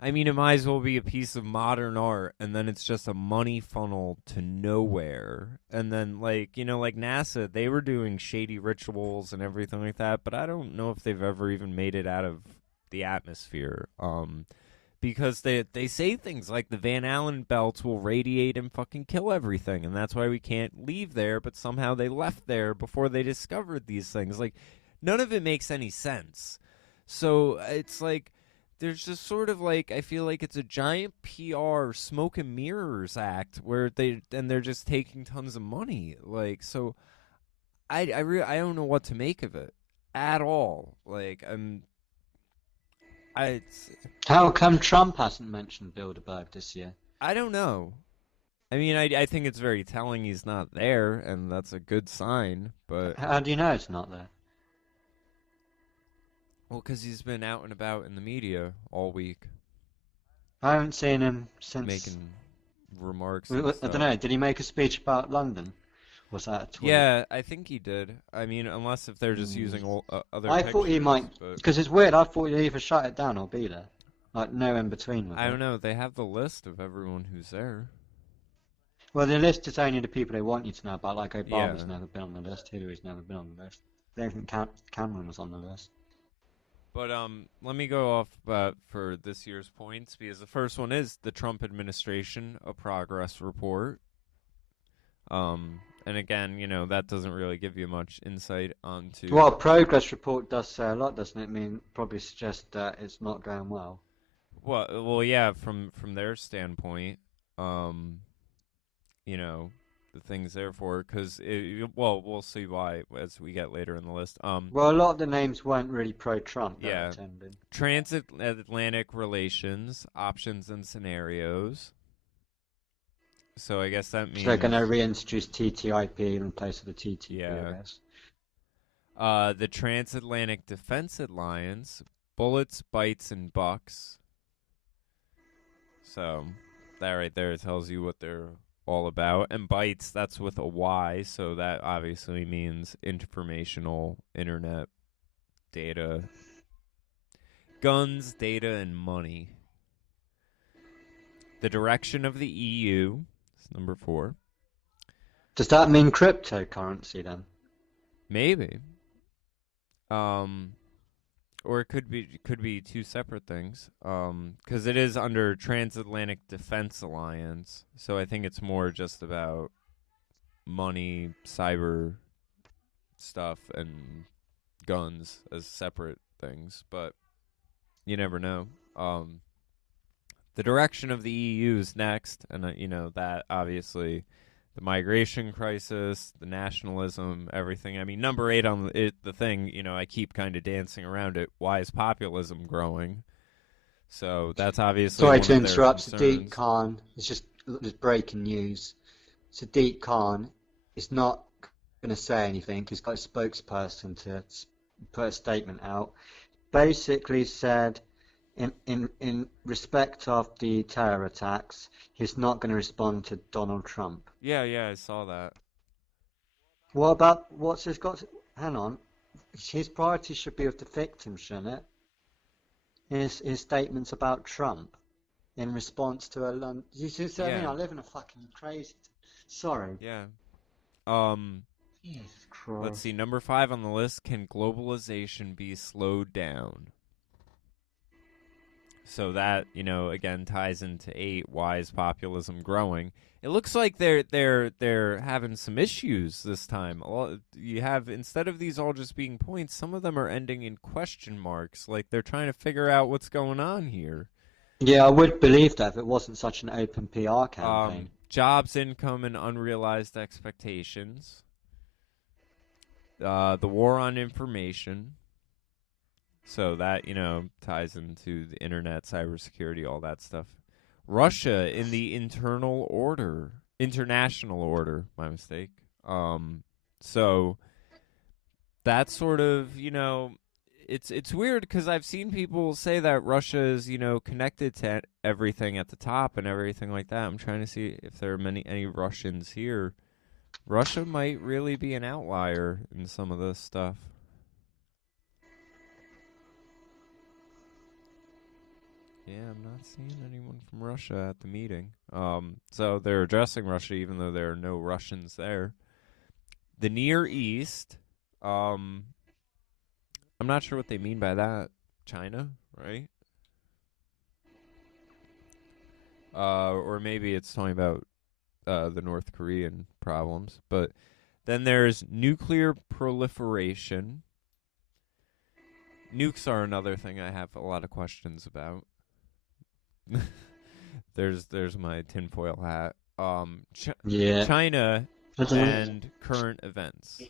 I mean, it might as well be a piece of modern art, and then it's just a money funnel to nowhere. And then, like NASA, they were doing shady rituals and everything like that, but I don't know if they've ever even made it out of the atmosphere. Because they say things like the Van Allen belts will radiate and fucking kill everything, and that's why we can't leave there, but somehow they left there before they discovered these things. Like, none of it makes any sense. So it's like there's just sort of like I feel like it's a giant PR smoke and mirrors act where they're just taking tons of money. Like, so I don't know what to make of it at all. Like, it's How come Trump hasn't mentioned Bilderberg this year? I don't know. I mean, I think it's very telling he's not there, and that's a good sign. But How do you know it's not there? well, because he's been out and about in the media all week, I haven't seen him since. making remarks I and don't stuff. know. Did he make a speech about London? Was that a tweet? Yeah, I think he did. I mean, unless if they're just using other I pictures, thought he might, but because it's weird. I thought he'd either shut it down or be there, like no in between with I don't it. know. They have the list of everyone who's there. Well, the list is only the people they want you to know about. Like Yeah, Obama's never been on the list, Hillary's never been on the list. I don't think Cameron was on the list. but let me go off for this year's points because the first one is the Trump administration, a progress report. And again, that doesn't really give you much insight onto. Well, a progress report does say a lot, doesn't it? I mean, probably suggests that it's not going well. Well, yeah, from their standpoint, um, the things therefore, because well, we'll see why as we get later in the list. Well, a lot of the names weren't really pro-Trump that Yeah, attended. transatlantic relations, options and scenarios. So I guess that So they're going to means reintroduce TTIP in place of the TTP, yeah. I guess. The Transatlantic Defense Alliance, bullets, bites, and bucks. So that right there tells you what they're all about. And bytes, that's with a Y, so that obviously means informational, internet, data, guns, data, and money. The direction of the EU is number 4. Does that mean cryptocurrency then? Maybe. Or it could be two separate things. Because it is under Transatlantic Defense Alliance, so I think it's more just about money, cyber stuff, and guns as separate things. But you never know. The direction of the EU is next, and that obviously. The migration crisis, the nationalism, everything. I mean, number 8 on the thing, I keep kind of dancing around it. Why is populism growing? So that's obviously Sorry one to of their interrupt, concerns. Sadiq Khan. It's just breaking news. Sadiq Khan is not going to say anything. He's got a spokesperson to put a statement out. Basically said, in respect of the terror attacks, he's not going to respond to Donald Trump. Yeah, I saw that. What about what's his got? Hang on, his priority should be with the victims, shouldn't it? His statements about Trump in response to a London. You see what I mean? Yeah, I live in a fucking crazy. Sorry. yeah. Um, Jesus Let's see, Christ. number 5 on the list, can globalization be slowed down? So that, again ties into 8, why is populism growing? It looks like they're having some issues this time. You have, instead of these all just being points, some of them are ending in question marks, like they're trying to figure out what's going on here. Yeah, I would believe that if it wasn't such an open PR campaign. Jobs, income, and unrealized expectations. The war on information. So that, ties into the internet, cybersecurity, all that stuff. Russia in the international order, my mistake. So that's sort of, it's weird because I've seen people say that Russia is, connected to everything at the top and everything like that. I'm trying to see if there are any Russians here. Russia might really be an outlier in some of this stuff. Yeah, I'm not seeing anyone from Russia at the meeting. So they're addressing Russia even though there are no Russians there. The Near East, I'm not sure what they mean by that. China, right? Or maybe it's talking about the North Korean problems. But then there's nuclear proliferation. Nukes are another thing I have a lot of questions about. there's my tinfoil hat. Yeah. China and current events.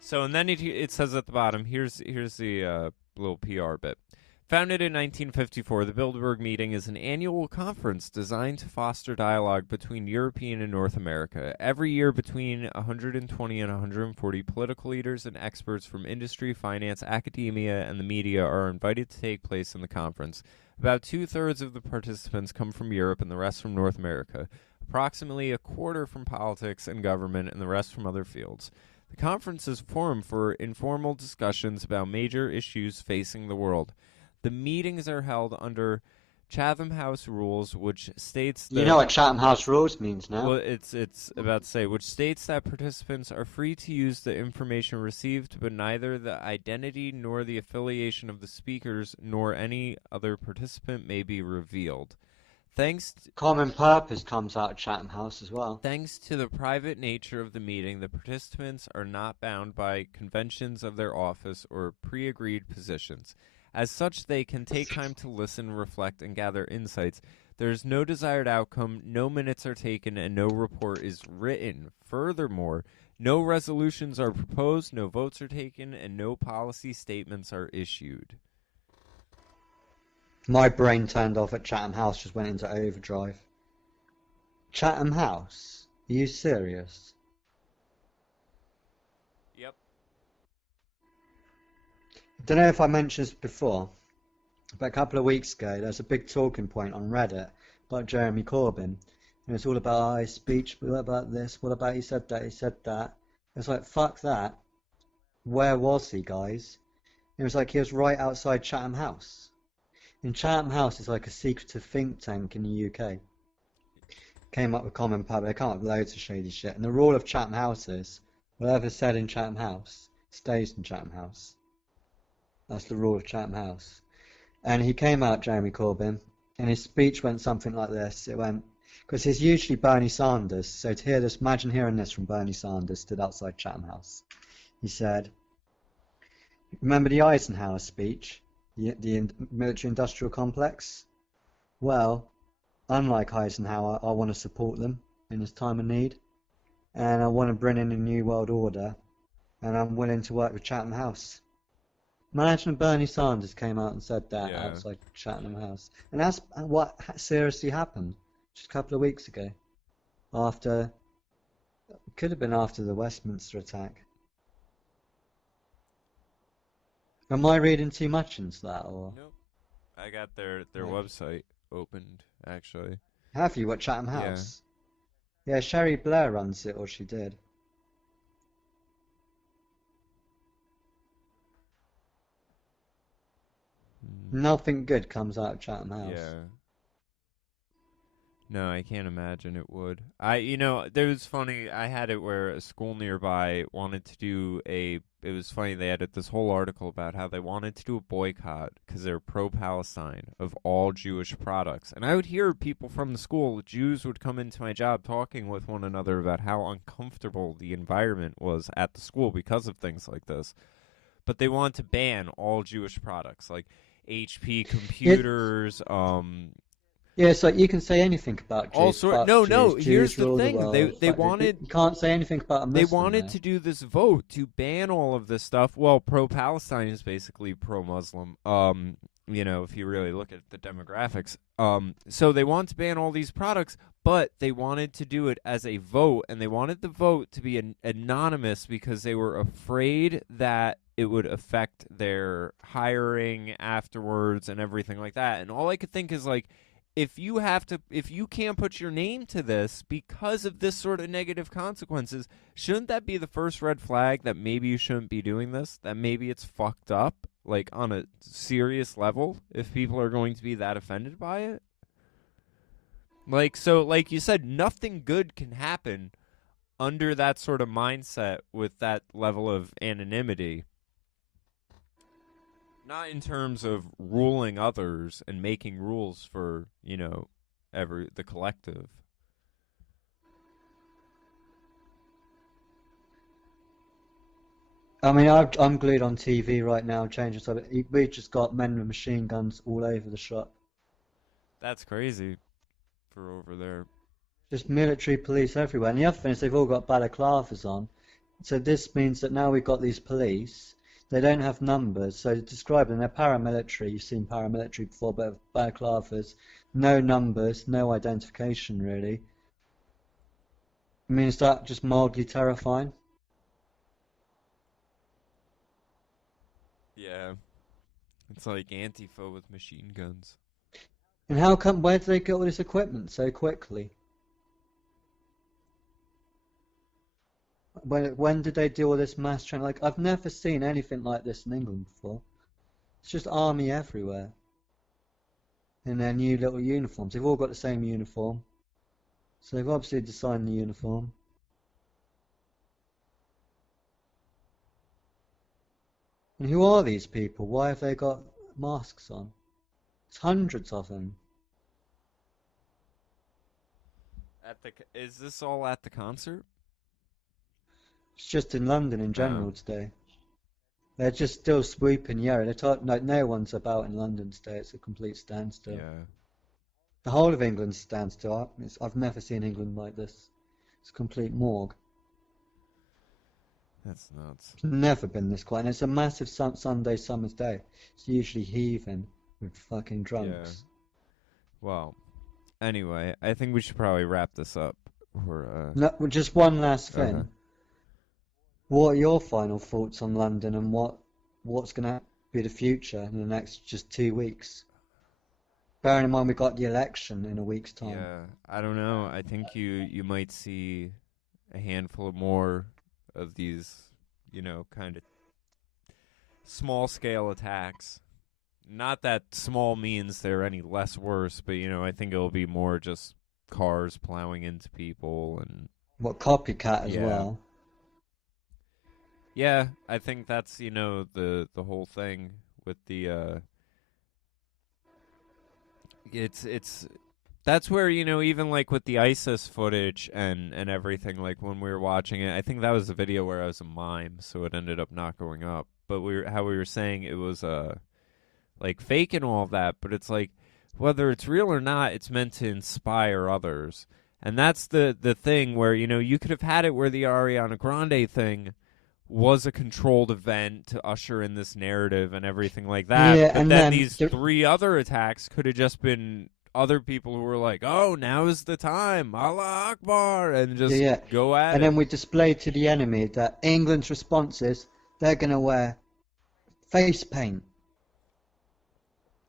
So, and then it says at the bottom, here's the little PR bit. Founded in 1954, the Bilderberg meeting is an annual conference designed to foster dialogue between European and North America. Every year, between 120 and 140 political leaders and experts from industry, finance, academia, and the media are invited to take place in the conference. About 2/3 of the participants come from Europe and the rest from North America. Approximately a quarter from politics and government and the rest from other fields. The conference is a forum for informal discussions about major issues facing the world. The meetings are held under Chatham House rules, which states that... You know what Chatham House rules means now? Well, it's about to say, which states that participants are free to use the information received, but neither the identity nor the affiliation of the speakers nor any other participant may be revealed. Common purpose comes out of Chatham House as well. Thanks to the private nature of the meeting, the participants are not bound by conventions of their office or pre-agreed positions. As such, they can take time to listen, reflect, and gather insights. There is no desired outcome, no minutes are taken, and no report is written. Furthermore, no resolutions are proposed, no votes are taken, and no policy statements are issued. My brain turned off at Chatham House, just went into overdrive. Chatham House? Are you serious? Yep. I don't know if I mentioned this before, but a couple of weeks ago there's a big talking point on Reddit about Jeremy Corbyn. And it's all about his speech, but what about this? What about he said that? It's like, fuck that. Where was he, guys? It was like he was right outside Chatham House. And Chatham House is like a secretive think tank in the UK. Came up with common public, they come up with loads of shady shit. And the rule of Chatham House is, whatever's said in Chatham House stays in Chatham House. That's the rule of Chatham House. And he came out, Jeremy Corbyn, and his speech went something like this. It went, because he's usually Bernie Sanders, so to hear this, imagine hearing this from Bernie Sanders stood outside Chatham House. He said, remember the Eisenhower speech? The military-industrial complex? Well, unlike Eisenhower, I want to support them in this time of need, and I want to bring in a new world order, and I'm willing to work with Chatham House. Imagine Bernie Sanders came out and said that outside Chatham House. And that's what seriously happened just a couple of weeks ago. Could have been after the Westminster attack. Am I reading too much into that, or? Nope. I got their website opened, actually. Have you? What, Chatham House? Yeah, Sherry Blair runs it, or she did. Nothing good comes out of Chatham House. Yeah. No, I can't imagine it would. There was funny. I had it where a school nearby wanted to do a. It was funny. They had this whole article about how they wanted to do a boycott because they're pro-Palestine of all Jewish products. And I would hear people from the school, Jews would come into my job talking with one another about how uncomfortable the environment was at the school because of things like this. But they want to ban all Jewish products, like HP computers, Yeah, it's like you can say anything about all Jews. sort. Fuck No, Jews. no. Jews Here's the rule the thing. world. They Fuck, wanted you can't say anything about a they Muslim wanted there. to do this vote to ban all of this stuff. Well, pro-Palestine is basically pro-Muslim. If you really look at the demographics. So they want to ban all these products, but they wanted to do it as a vote, and they wanted the vote to be anonymous because they were afraid that it would affect their hiring afterwards and everything like that. And all I could think is like, if you can't put your name to this because of this sort of negative consequences, shouldn't that be the first red flag that maybe you shouldn't be doing this? That maybe it's fucked up, like on a serious level, if people are going to be that offended by it? Like you said, nothing good can happen under that sort of mindset with that level of anonymity. Not in terms of ruling others and making rules for, the collective. I mean, I'm glued on TV right now, changing subject. We've just got men with machine guns all over the shop. That's crazy for over there. Just military police everywhere. And the other thing is they've all got balaclavas on. So this means that now we've got these police. They don't have numbers, so to describe them, they're paramilitary. You've seen paramilitary before, but balaclavas, no numbers, no identification really. I mean, is that just mildly terrifying? Yeah. It's like Antifa with machine guns. And how come, where do they get all this equipment so quickly? When did they do all this mass training? Like, I've never seen anything like this in England before. It's just army everywhere. In their new little uniforms. They've all got the same uniform. So they've obviously designed the uniform. And who are these people? Why have they got masks on? It's hundreds of them. Is this all at the concert? It's just in London in general today. They're just still sweeping the area. Like, no one's about in London today. It's a complete standstill. Yeah. The whole of England's standstill. I've never seen England like this. It's a complete morgue. That's nuts. It's never been this quiet. And it's a massive Sunday summer's day. It's usually heaving with fucking drunks. Yeah. Well, anyway, I think we should probably wrap this up. No, just one last thing. What are your final thoughts on London and what's going to be the future in the next just 2 weeks? Bearing in mind we've got the election in a week's time. Yeah, I don't know. I think you might see a handful of more of these, kind of small-scale attacks. Not that small means they're any less worse, but, I think it'll be more just cars plowing into people and... What, copycat as well? Yeah, I think that's, the whole thing with the, it's, that's where, even like with the ISIS footage and everything, like when we were watching it, I think that was the video where I was a mime, so it ended up not going up. But how we were saying it was, like fake and all of that, but it's like, whether it's real or not, it's meant to inspire others. And that's the thing where, you could have had it where the Ariana Grande thing was a controlled event to usher in this narrative and everything like that. Yeah, but and then these 3 other attacks could have just been other people who were like, oh, now is the time, Allah Akbar, and just go at it. And then we displayed to the enemy that England's response is they're going to wear face paint.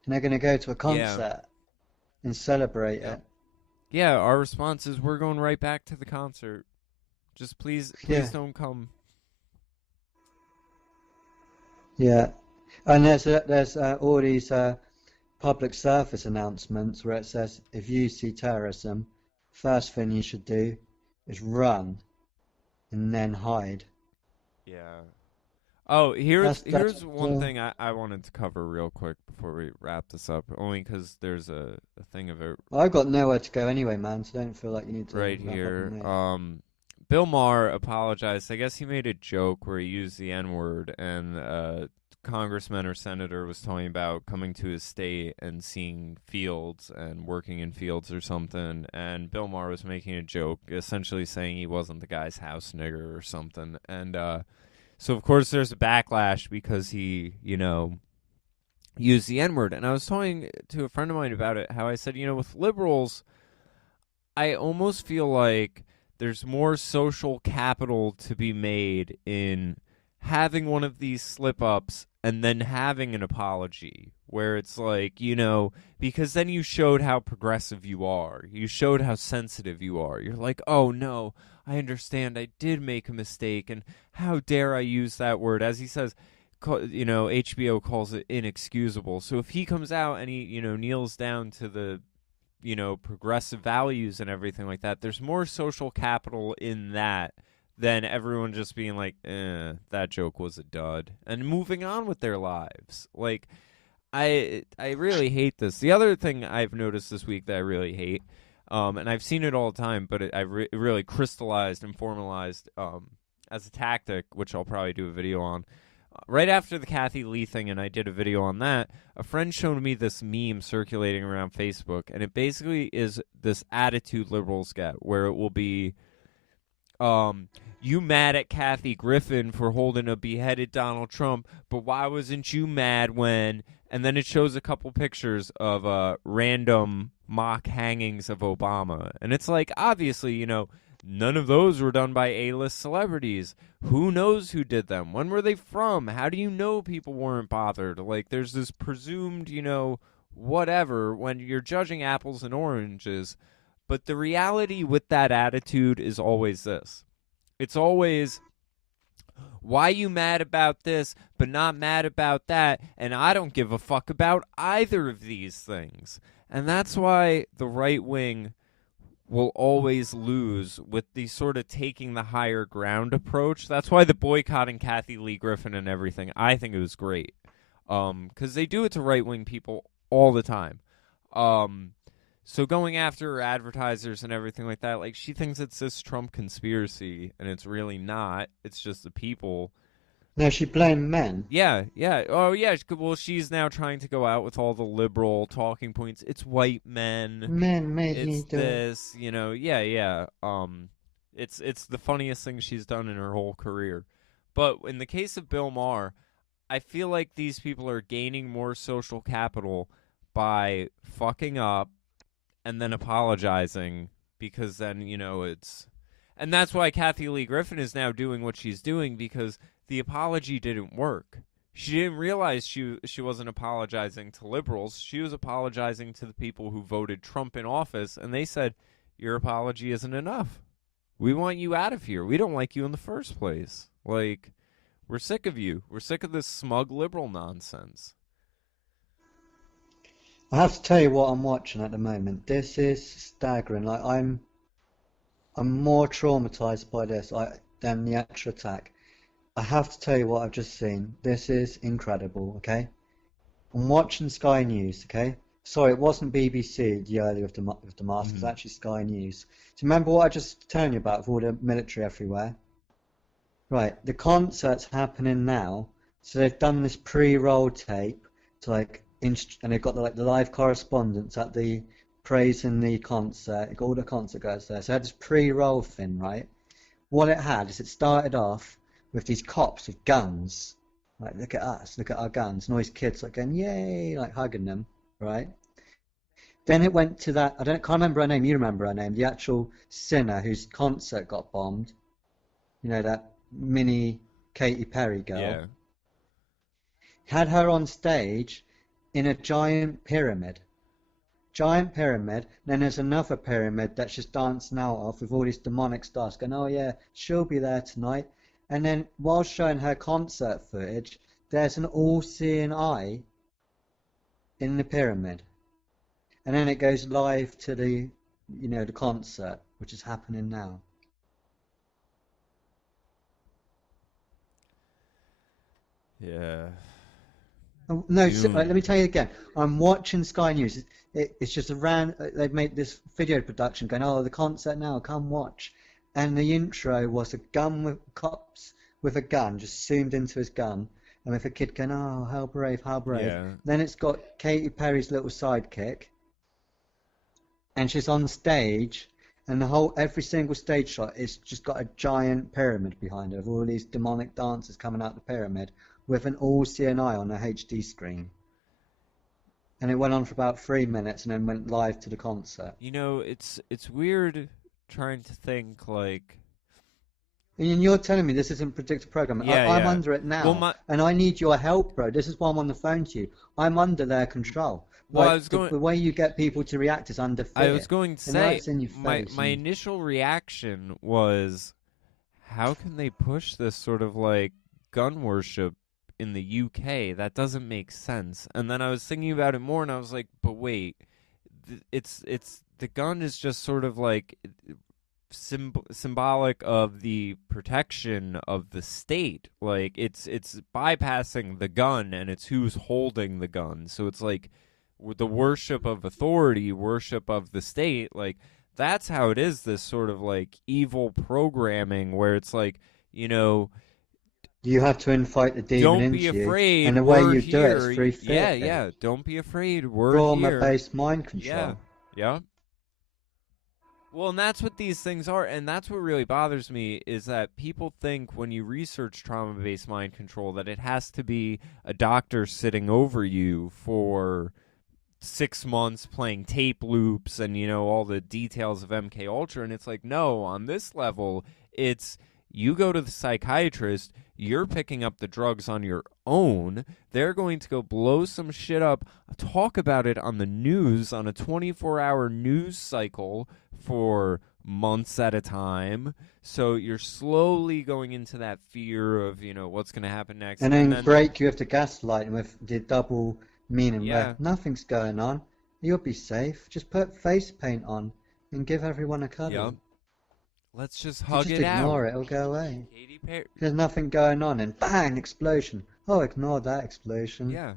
And they're going to go to a concert and celebrate it. Yeah, our response is we're going right back to the concert. Just please don't come. Yeah, and there's all these public service announcements where it says, if you see terrorism, first thing you should do is run and then hide. Yeah. Oh, That's here's one thing I wanted to cover real quick before we wrap this up, only because there's a thing of it I've got nowhere to go anyway, man, so don't feel like you need to right wrap up here. on me. Bill Maher apologized. I guess he made a joke where he used the N-word, and congressman or senator was talking about coming to his state and seeing fields and working in fields or something, and Bill Maher was making a joke, essentially saying he wasn't the guy's house nigger or something, and so of course there's a backlash because he, used the N-word, and I was talking to a friend of mine about it, how I said, with liberals, I almost feel like there's more social capital to be made in having one of these slip-ups and then having an apology where it's like, because then you showed how progressive you are. You showed how sensitive you are. You're like, oh, no, I understand. I did make a mistake, and how dare I use that word? As he says, HBO calls it inexcusable. So if he comes out and he, kneels down to the progressive values and everything like that, there's more social capital in that than everyone just being like, that joke was a dud, and moving on with their lives. Like, I really hate this. The other thing I've noticed this week that I really hate, and I've seen it all the time, but it really crystallized and formalized as a tactic, which I'll probably do a video on. Right after the Kathy Lee thing, and I did a video on that, a friend showed me this meme circulating around Facebook, and it basically is this attitude liberals get, where it will be, you mad at Kathy Griffin for holding a beheaded Donald Trump, but why wasn't you mad when... And then it shows a couple pictures of random mock hangings of Obama. And it's like, obviously, none of those were done by A-list celebrities. Who knows who did them? When were they from? How do you know people weren't bothered? Like, there's this presumed, whatever, when you're judging apples and oranges. But the reality with that attitude is always this. It's always, why you mad about this, but not mad about that? And I don't give a fuck about either of these things. And that's why the right wing will always lose with the sort of taking the higher ground approach. That's why the boycotting Kathy Lee Griffin and everything, I think it was great. Because they do it to right-wing people all the time. So going after advertisers and everything like that, like, she thinks it's this Trump conspiracy, and it's really not. It's just the people. No, she blamed men. Yeah. Oh, yeah. Well, she's now trying to go out with all the liberal talking points. It's white men. Men made me It's do it. this, yeah. It's the funniest thing she's done in her whole career. But in the case of Bill Maher, I feel like these people are gaining more social capital by fucking up and then apologizing, because then, it's... And that's why Kathy Lee Griffin is now doing what she's doing, because the apology didn't work. She didn't realize she wasn't apologizing to liberals. She was apologizing to the people who voted Trump in office, and they said, your apology isn't enough. We want you out of here. We don't like you in the first place. Like, we're sick of you. We're sick of this smug liberal nonsense. I have to tell you what I'm watching at the moment. This is staggering. Like, I'm more traumatized by this than the actual attack. I have to tell you what I've just seen. This is incredible, okay? I'm watching Sky News, okay? Sorry, it wasn't BBC, the earlier of the mask. It's actually Sky News. Do you remember what I just told you about with all the military everywhere? Right, the concert's happening now. So they've done this pre-roll tape to, like, and they've got the live correspondence at the praising the concert. All the concert goes there. So they had this pre-roll thing, right? What it had is it started off with these cops with guns. Like, look at us, look at our guns. And all these kids like going, yay, like hugging them, right? Then it went to that, can't remember her name, you remember her name, the actual singer whose concert got bombed. That mini Katy Perry girl. Yeah. Had her on stage in a giant pyramid. Then there's another pyramid that's just dancing out of with all these demonic stars going, oh yeah, she'll be there tonight. And then while showing her concert footage, there's an all-seeing eye in the pyramid. And then it goes live to the, the concert, which is happening now. Yeah. Oh, no, so, let me tell you again. I'm watching Sky News. It's just they've made this video production going, oh, the concert now, come watch. And the intro was a gun with cops with a gun, just zoomed into his gun. And with a kid going, oh, how brave, how brave. Yeah. Then it's got Katy Perry's little sidekick. And she's on stage. And every single stage shot is just got a giant pyramid behind her, with all these demonic dancers coming out the pyramid, with an all CNI on a HD screen. And it went on for about 3 minutes and then went live to the concert. It's weird trying to think like... And you're telling me this isn't predictive programming. Yeah, I'm yeah. under it now, and I need your help, bro. This is why I'm on the phone to you. I'm under their control. Well, the way you get people to react is under fear. I was going to say, in your face my initial reaction was, how can they push this sort of like gun worship in the UK? That doesn't make sense. And then I was thinking about it more, and I was like, but wait, it's the gun is just sort of like symbolic of the protection of the state. Like it's bypassing the gun, and it's who's holding the gun. So it's like the worship of authority, worship of the state. Like that's how it is, this sort of like evil programming where it's like, you have to invite the demon don't into be afraid, you, and the way you do here. it is through fear. Yeah, don't be afraid, we're here. Trauma-based mind control. Yeah. Well, and that's what these things are, and that's what really bothers me, is that people think when you research trauma-based mind control that it has to be a doctor sitting over you for 6 months playing tape loops and, all the details of MK Ultra, and it's like, no, on this level, it's you go to the psychiatrist, you're picking up the drugs on your own, they're going to go blow some shit up, talk about it on the news, on a 24-hour news cycle for months at a time. So you're slowly going into that fear of, what's going to happen next. And then break you with the gaslight and with the double meaning where nothing's going on. You'll be safe. Just put face paint on and give everyone a cuddle. Yep. Let's just hug it out. Just ignore it, it'll go away. There's nothing going on, and bang, explosion. Oh, ignore that explosion. Yeah.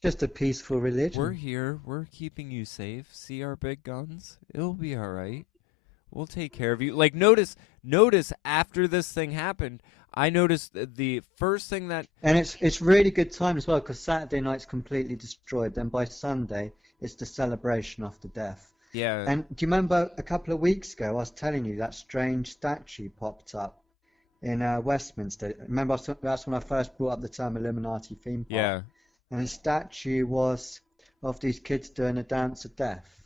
Just a peaceful religion. We're here. We're keeping you safe. See our big guns? It'll be all right. We'll take care of you. Like, notice after this thing happened, I noticed the first thing that... And it's really good time as well, because Saturday night's completely destroyed. Then by Sunday, it's the celebration of the death. Yeah. And do you remember a couple of weeks ago, I was telling you that strange statue popped up in Westminster? Remember, that's when I first brought up the term Illuminati theme park. Yeah. And the statue was of these kids doing a dance of death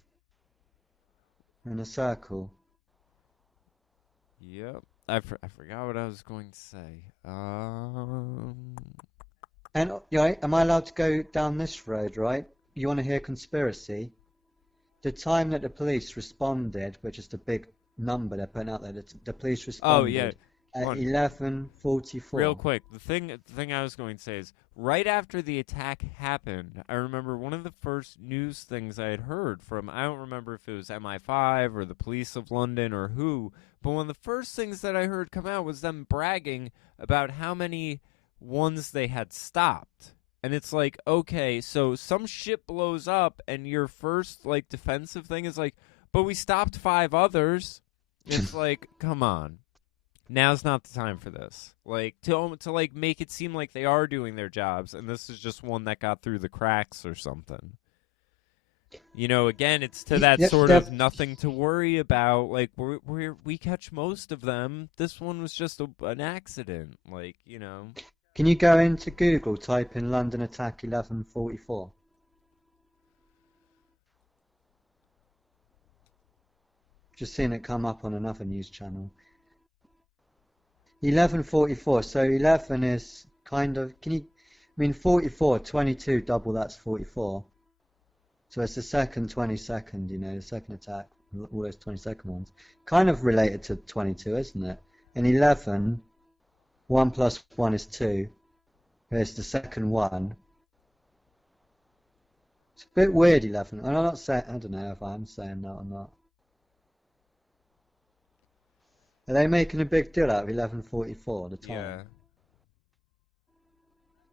in a circle. Yep. I forgot what I was going to say. And am I allowed to go down this road, right? You want to hear conspiracy? The time that the police responded, which is the big number they're putting out there, the police responded at 11:44. Real quick, the thing I was going to say is, right after the attack happened, I remember one of the first news things I had heard from, I don't remember if it was MI5 or the police of London or who, but one of the first things that I heard come out was them bragging about how many ones they had stopped. And it's like, okay, so some shit blows up, and your first, like, defensive thing is like, but we stopped 5 others. It's like, come on. Now's not the time for this. Like, to like, make it seem like they are doing their jobs, and this is just one that got through the cracks or something. Again, it's to that sort of nothing to worry about. Like, we catch most of them. This one was just an accident. Like, Can you go into Google, type in London attack 11:44? Just seen it come up on another news channel. 11:44. So 11 is kind of. 44, 22, double that's 44. So it's the second 22nd. The second attack, all those 22nd ones, kind of related to 22, isn't it? And 11. 1 plus 1 is 2. Here's the second one. It's a bit weird, 11. And I'm not saying, I don't know if I'm saying that or not. Are they making a big deal out of 11:44, the time? Yeah.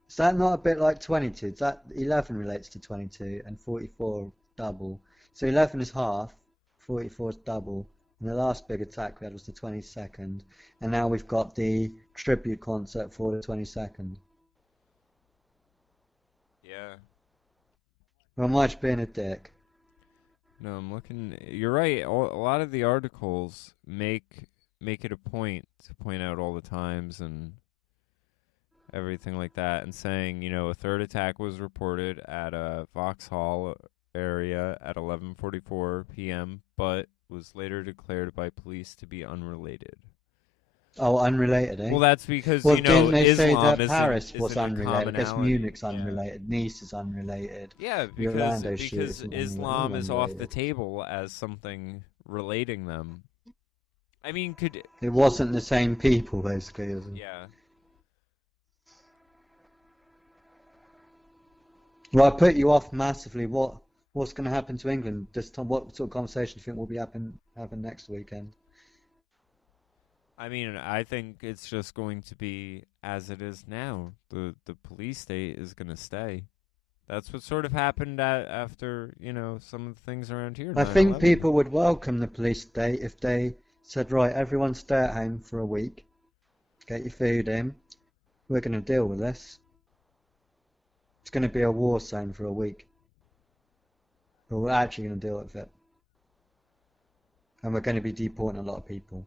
Is that not a bit like 22? Is that 11 relates to 22 and 44 double? So 11 is half, 44 is double, and the last big attack we had was the 22nd, and now we've got the tribute concert for the 22nd. Yeah. Well, am I just being a dick? No, I'm looking. You're right. A lot of the articles make it a point to point out all the times and everything like that, and saying, a third attack was reported at a Vauxhall area at 11:44 p.m., but was later declared by police to be unrelated. Oh, unrelated, eh? Well, that's because Well, didn't they say Islam that Paris was isn't a unrelated? I guess commonality. Munich's unrelated, Nice is unrelated, Yeah, the Orlando because shooters are Islam all is off the unrelated. table as something relating them. I mean, could It wasn't the same people, basically, is it? yeah. Well, I put you off massively. What's going to happen to England this time? What sort of conversation do you think will be happen next weekend? I mean, I think it's just going to be as it is now. The police state is going to stay. That's what sort of happened after, some of the things around here. I think 9/11. people would welcome the police state if they said, right, everyone stay at home for a week, get your food in, we're going to deal with this. It's going to be a war zone for a week. But we're actually going to deal with it. And we're going to be deporting a lot of people.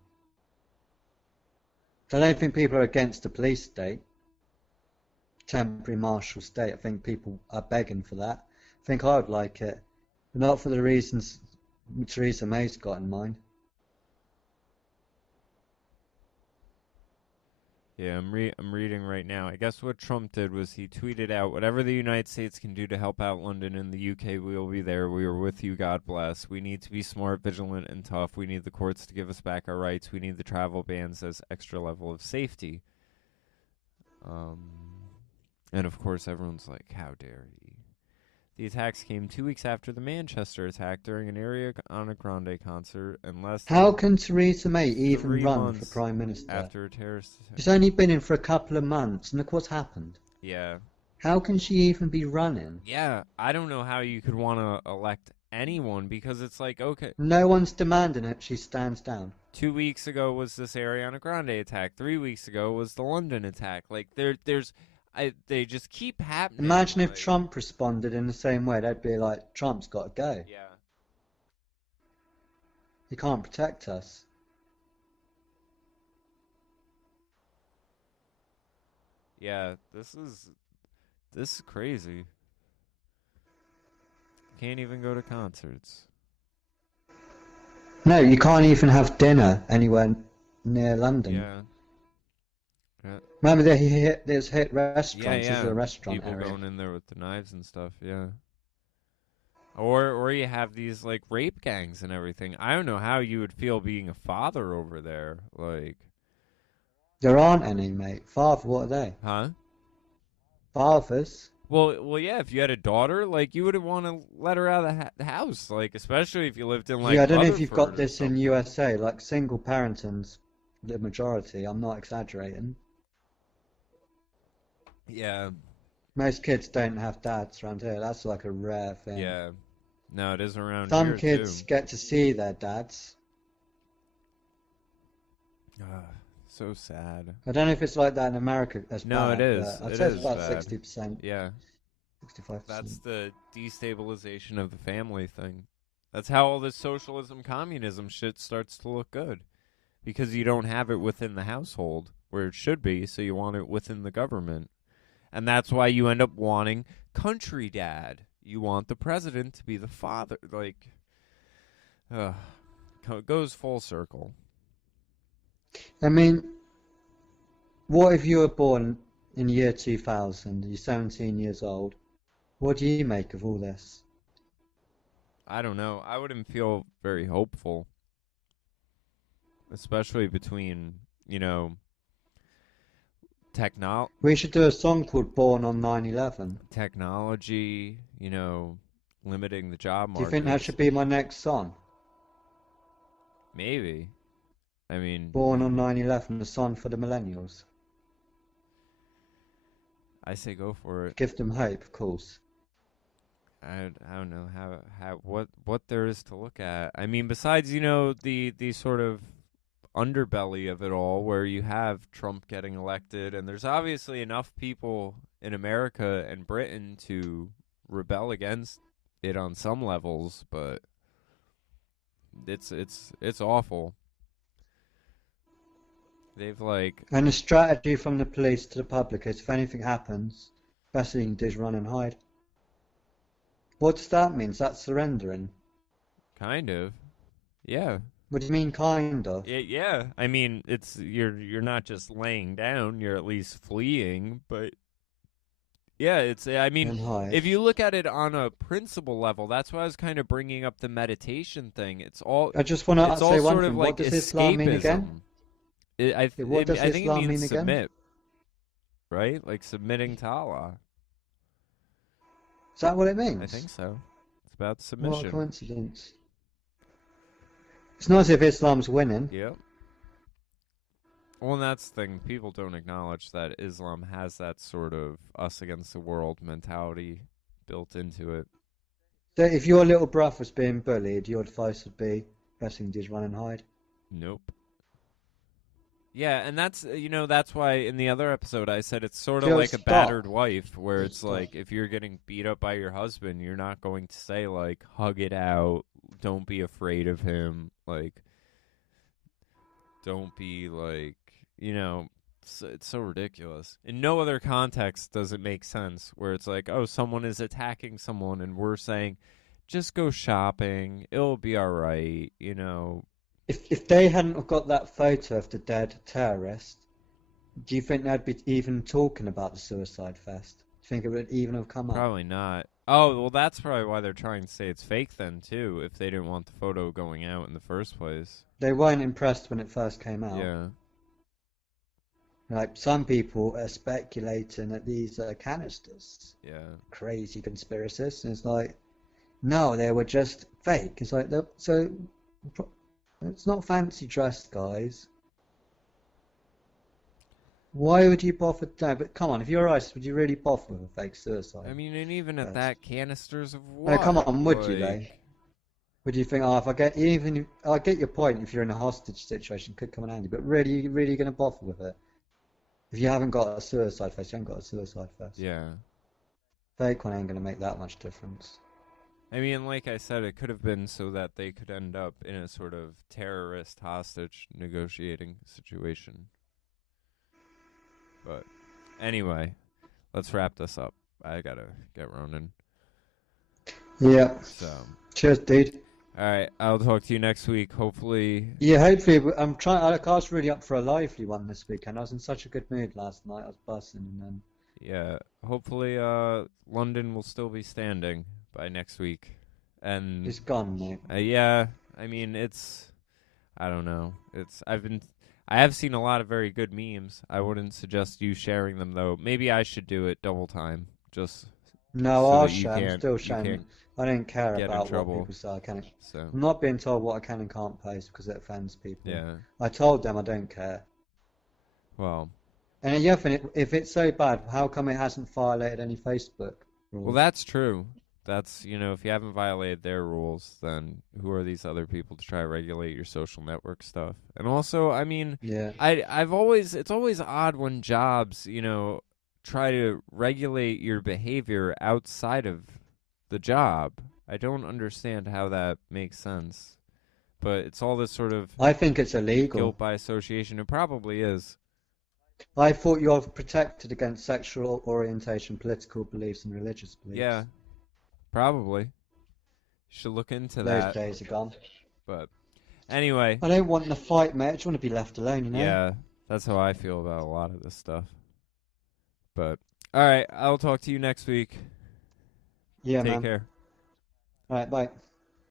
So I don't think people are against the police state, temporary martial state. I think people are begging for that. I think I would like it, but not for the reasons Theresa May's got in mind. Yeah, I'm reading right now. I guess what Trump did was he tweeted out, "Whatever the United States can do to help out London and the UK, we will be there. We are with you. God bless. We need to be smart, vigilant, and tough. We need the courts to give us back our rights. We need the travel bans as extra level of safety." And of course, everyone's like, "How dare he?" The attacks came 2 weeks after the Manchester attack during an Ariana Grande concert, and less than How can Theresa May even 3 run for months Prime Minister? after a terrorist attack. She's only been in for a couple of months, and look what's happened. Yeah. How can she even be running? Yeah, I don't know how you could want to elect anyone, because it's like, okay, No one's demanding it, she stands down. 2 weeks ago was this Ariana Grande attack. 3 weeks ago was the London attack. Like, they just keep happening. Imagine if like, Trump responded in the same way. They'd be like, Trump's got to go. Yeah. He can't protect us. Yeah, this is crazy. Can't even go to concerts. No, you can't even have dinner anywhere near London. Yeah. Remember there's hit restaurants. Yeah. There's a restaurant People area. going in there with the knives and stuff, yeah. Or you have these like rape gangs and everything. I don't know how you would feel being a father over there. Like, There aren't any, mate. Father, what are they? huh? Fathers? Well, yeah. If you had a daughter, like, you wouldn't want to let her out of the house, like, especially if you lived in like. Yeah, I don't know if you've Rutherford got or this in something. USA. Like single parenting's the majority. I'm not exaggerating. Yeah, Most kids don't have dads around here. That's like a rare thing. yeah. No, it is around Some here kids too. get to see their dads. So sad. I don't know if it's like that in America as No, bad, it is. but I'd It say it's is about bad. 60%, Yeah, 65%. that's the destabilization of the family thing. That's how all this socialism, communism shit starts to look good. Because you don't have it within the household where it should be, so you want it within the government. And that's why you end up wanting country dad. You want the president to be the father. Like, it goes full circle. I mean, what if you were born in year 2000, you're 17 years old? What do you make of all this? I don't know. I wouldn't feel very hopeful. Especially between, We should do a song called Born on 9/11. technology, limiting the job Do you think that markets. should be my next song? Maybe. I mean, Born on 9/11, a song for the millennials. I say go for it. Give them hope, of course. I don't know what there is to look at. I mean, besides, you know, the sort of underbelly of it all, where you have Trump getting elected, and there's obviously enough people in America and Britain to rebel against it on some levels, but it's awful. They've like And the strategy from the police to the public is if anything happens, best thing you can do is run and hide. What does that mean? Is that surrendering? kind of, yeah. What do you mean, kind of? Yeah, I mean, it's you're not just laying down, you're at least fleeing, but yeah, I mean, And hide. if you look at it on a principle level, that's why I was kind of bringing up the meditation thing. It's all I just want to it's all say one sort thing. of What like does Islam mean again? escapism. What does I think it Islam means mean again? submit, right? Like submitting to Allah. Is that what it means? I think so. It's about What a submission. coincidence. It's not as if Islam's winning. Yep. Well, and that's the thing. People don't acknowledge that Islam has that sort of us against the world mentality built into it. So if your little brother was being bullied, your advice would be, best thing to do is run and hide. Nope. Yeah, and that's that's why in the other episode I said it's sort of Just like a stop. battered wife, where Just it's like if you're getting beat up by your husband, you're not going to say like hug it out, don't be afraid of him, like don't be like it's so ridiculous. In no other context does it make sense where it's like, oh, someone is attacking someone and we're saying just go shopping, it'll be all right, If they hadn't have got that photo of the dead terrorist, do you think they'd be even talking about the suicide fest? Do you think it would even have come up? Probably not. Oh, well, that's probably why they're trying to say it's fake then, too, if they didn't want the photo going out in the first place. They weren't impressed when it first came out. Yeah. Like, some people are speculating that these are canisters. Yeah. Crazy conspiracists. And it's like, no, they were just fake. It's like, so it's not fancy dress, guys. Why would you bother? No, but come on, if you're ISIS, would you really bother with a fake suicide? I mean, and even at Yes. that, canisters of No, what? come on, would you Like, though? Would you think, oh, if I get even, I get your point. If you're in a hostage situation, it could come in handy. But really, really going to bother with it? If you haven't got a suicide vest, you haven't got a suicide vest. Yeah. Fake one ain't going to make that much difference. I mean, like I said, it could have been so that they could end up in a sort of terrorist hostage negotiating situation. But anyway, let's wrap this up. I gotta get running. Yeah. So, Cheers, dude. all right, I'll talk to you next week. Hopefully, Yeah, hopefully, I'm trying. I was really up for a lively one this weekend. I was in such a good mood last night. I was buzzing, and then yeah, hopefully, London will still be standing by next week. And it's gone, mate. yeah, I mean, I don't know. I have seen a lot of very good memes. I wouldn't suggest you sharing them though. Maybe I should do it double time, just No, so I'll that you share. I'm can't- still you sharing. can't I don't care get in about what trouble. people say. so. I'm not being told what I can and can't post because it offends people. Yeah. I told them I don't care. Well, And yeah, if it's so bad, how come it hasn't violated any Facebook rules? well, that's true. That's if you haven't violated their rules, then who are these other people to try to regulate your social network stuff? And also, I mean, Yeah. it's always odd when jobs, try to regulate your behavior outside of the job. I don't understand how that makes sense. But it's all this sort of I think it's illegal. guilt by association. It probably is. I thought you're protected against sexual orientation, political beliefs, and religious beliefs. Yeah, probably. You should look into Those that. days are gone. But anyway, I don't want to fight, mate. I just want to be left alone, you know? yeah, that's how I feel about a lot of this stuff. But all right, I'll talk to you next week. Yeah, Take man. care. All right, bye.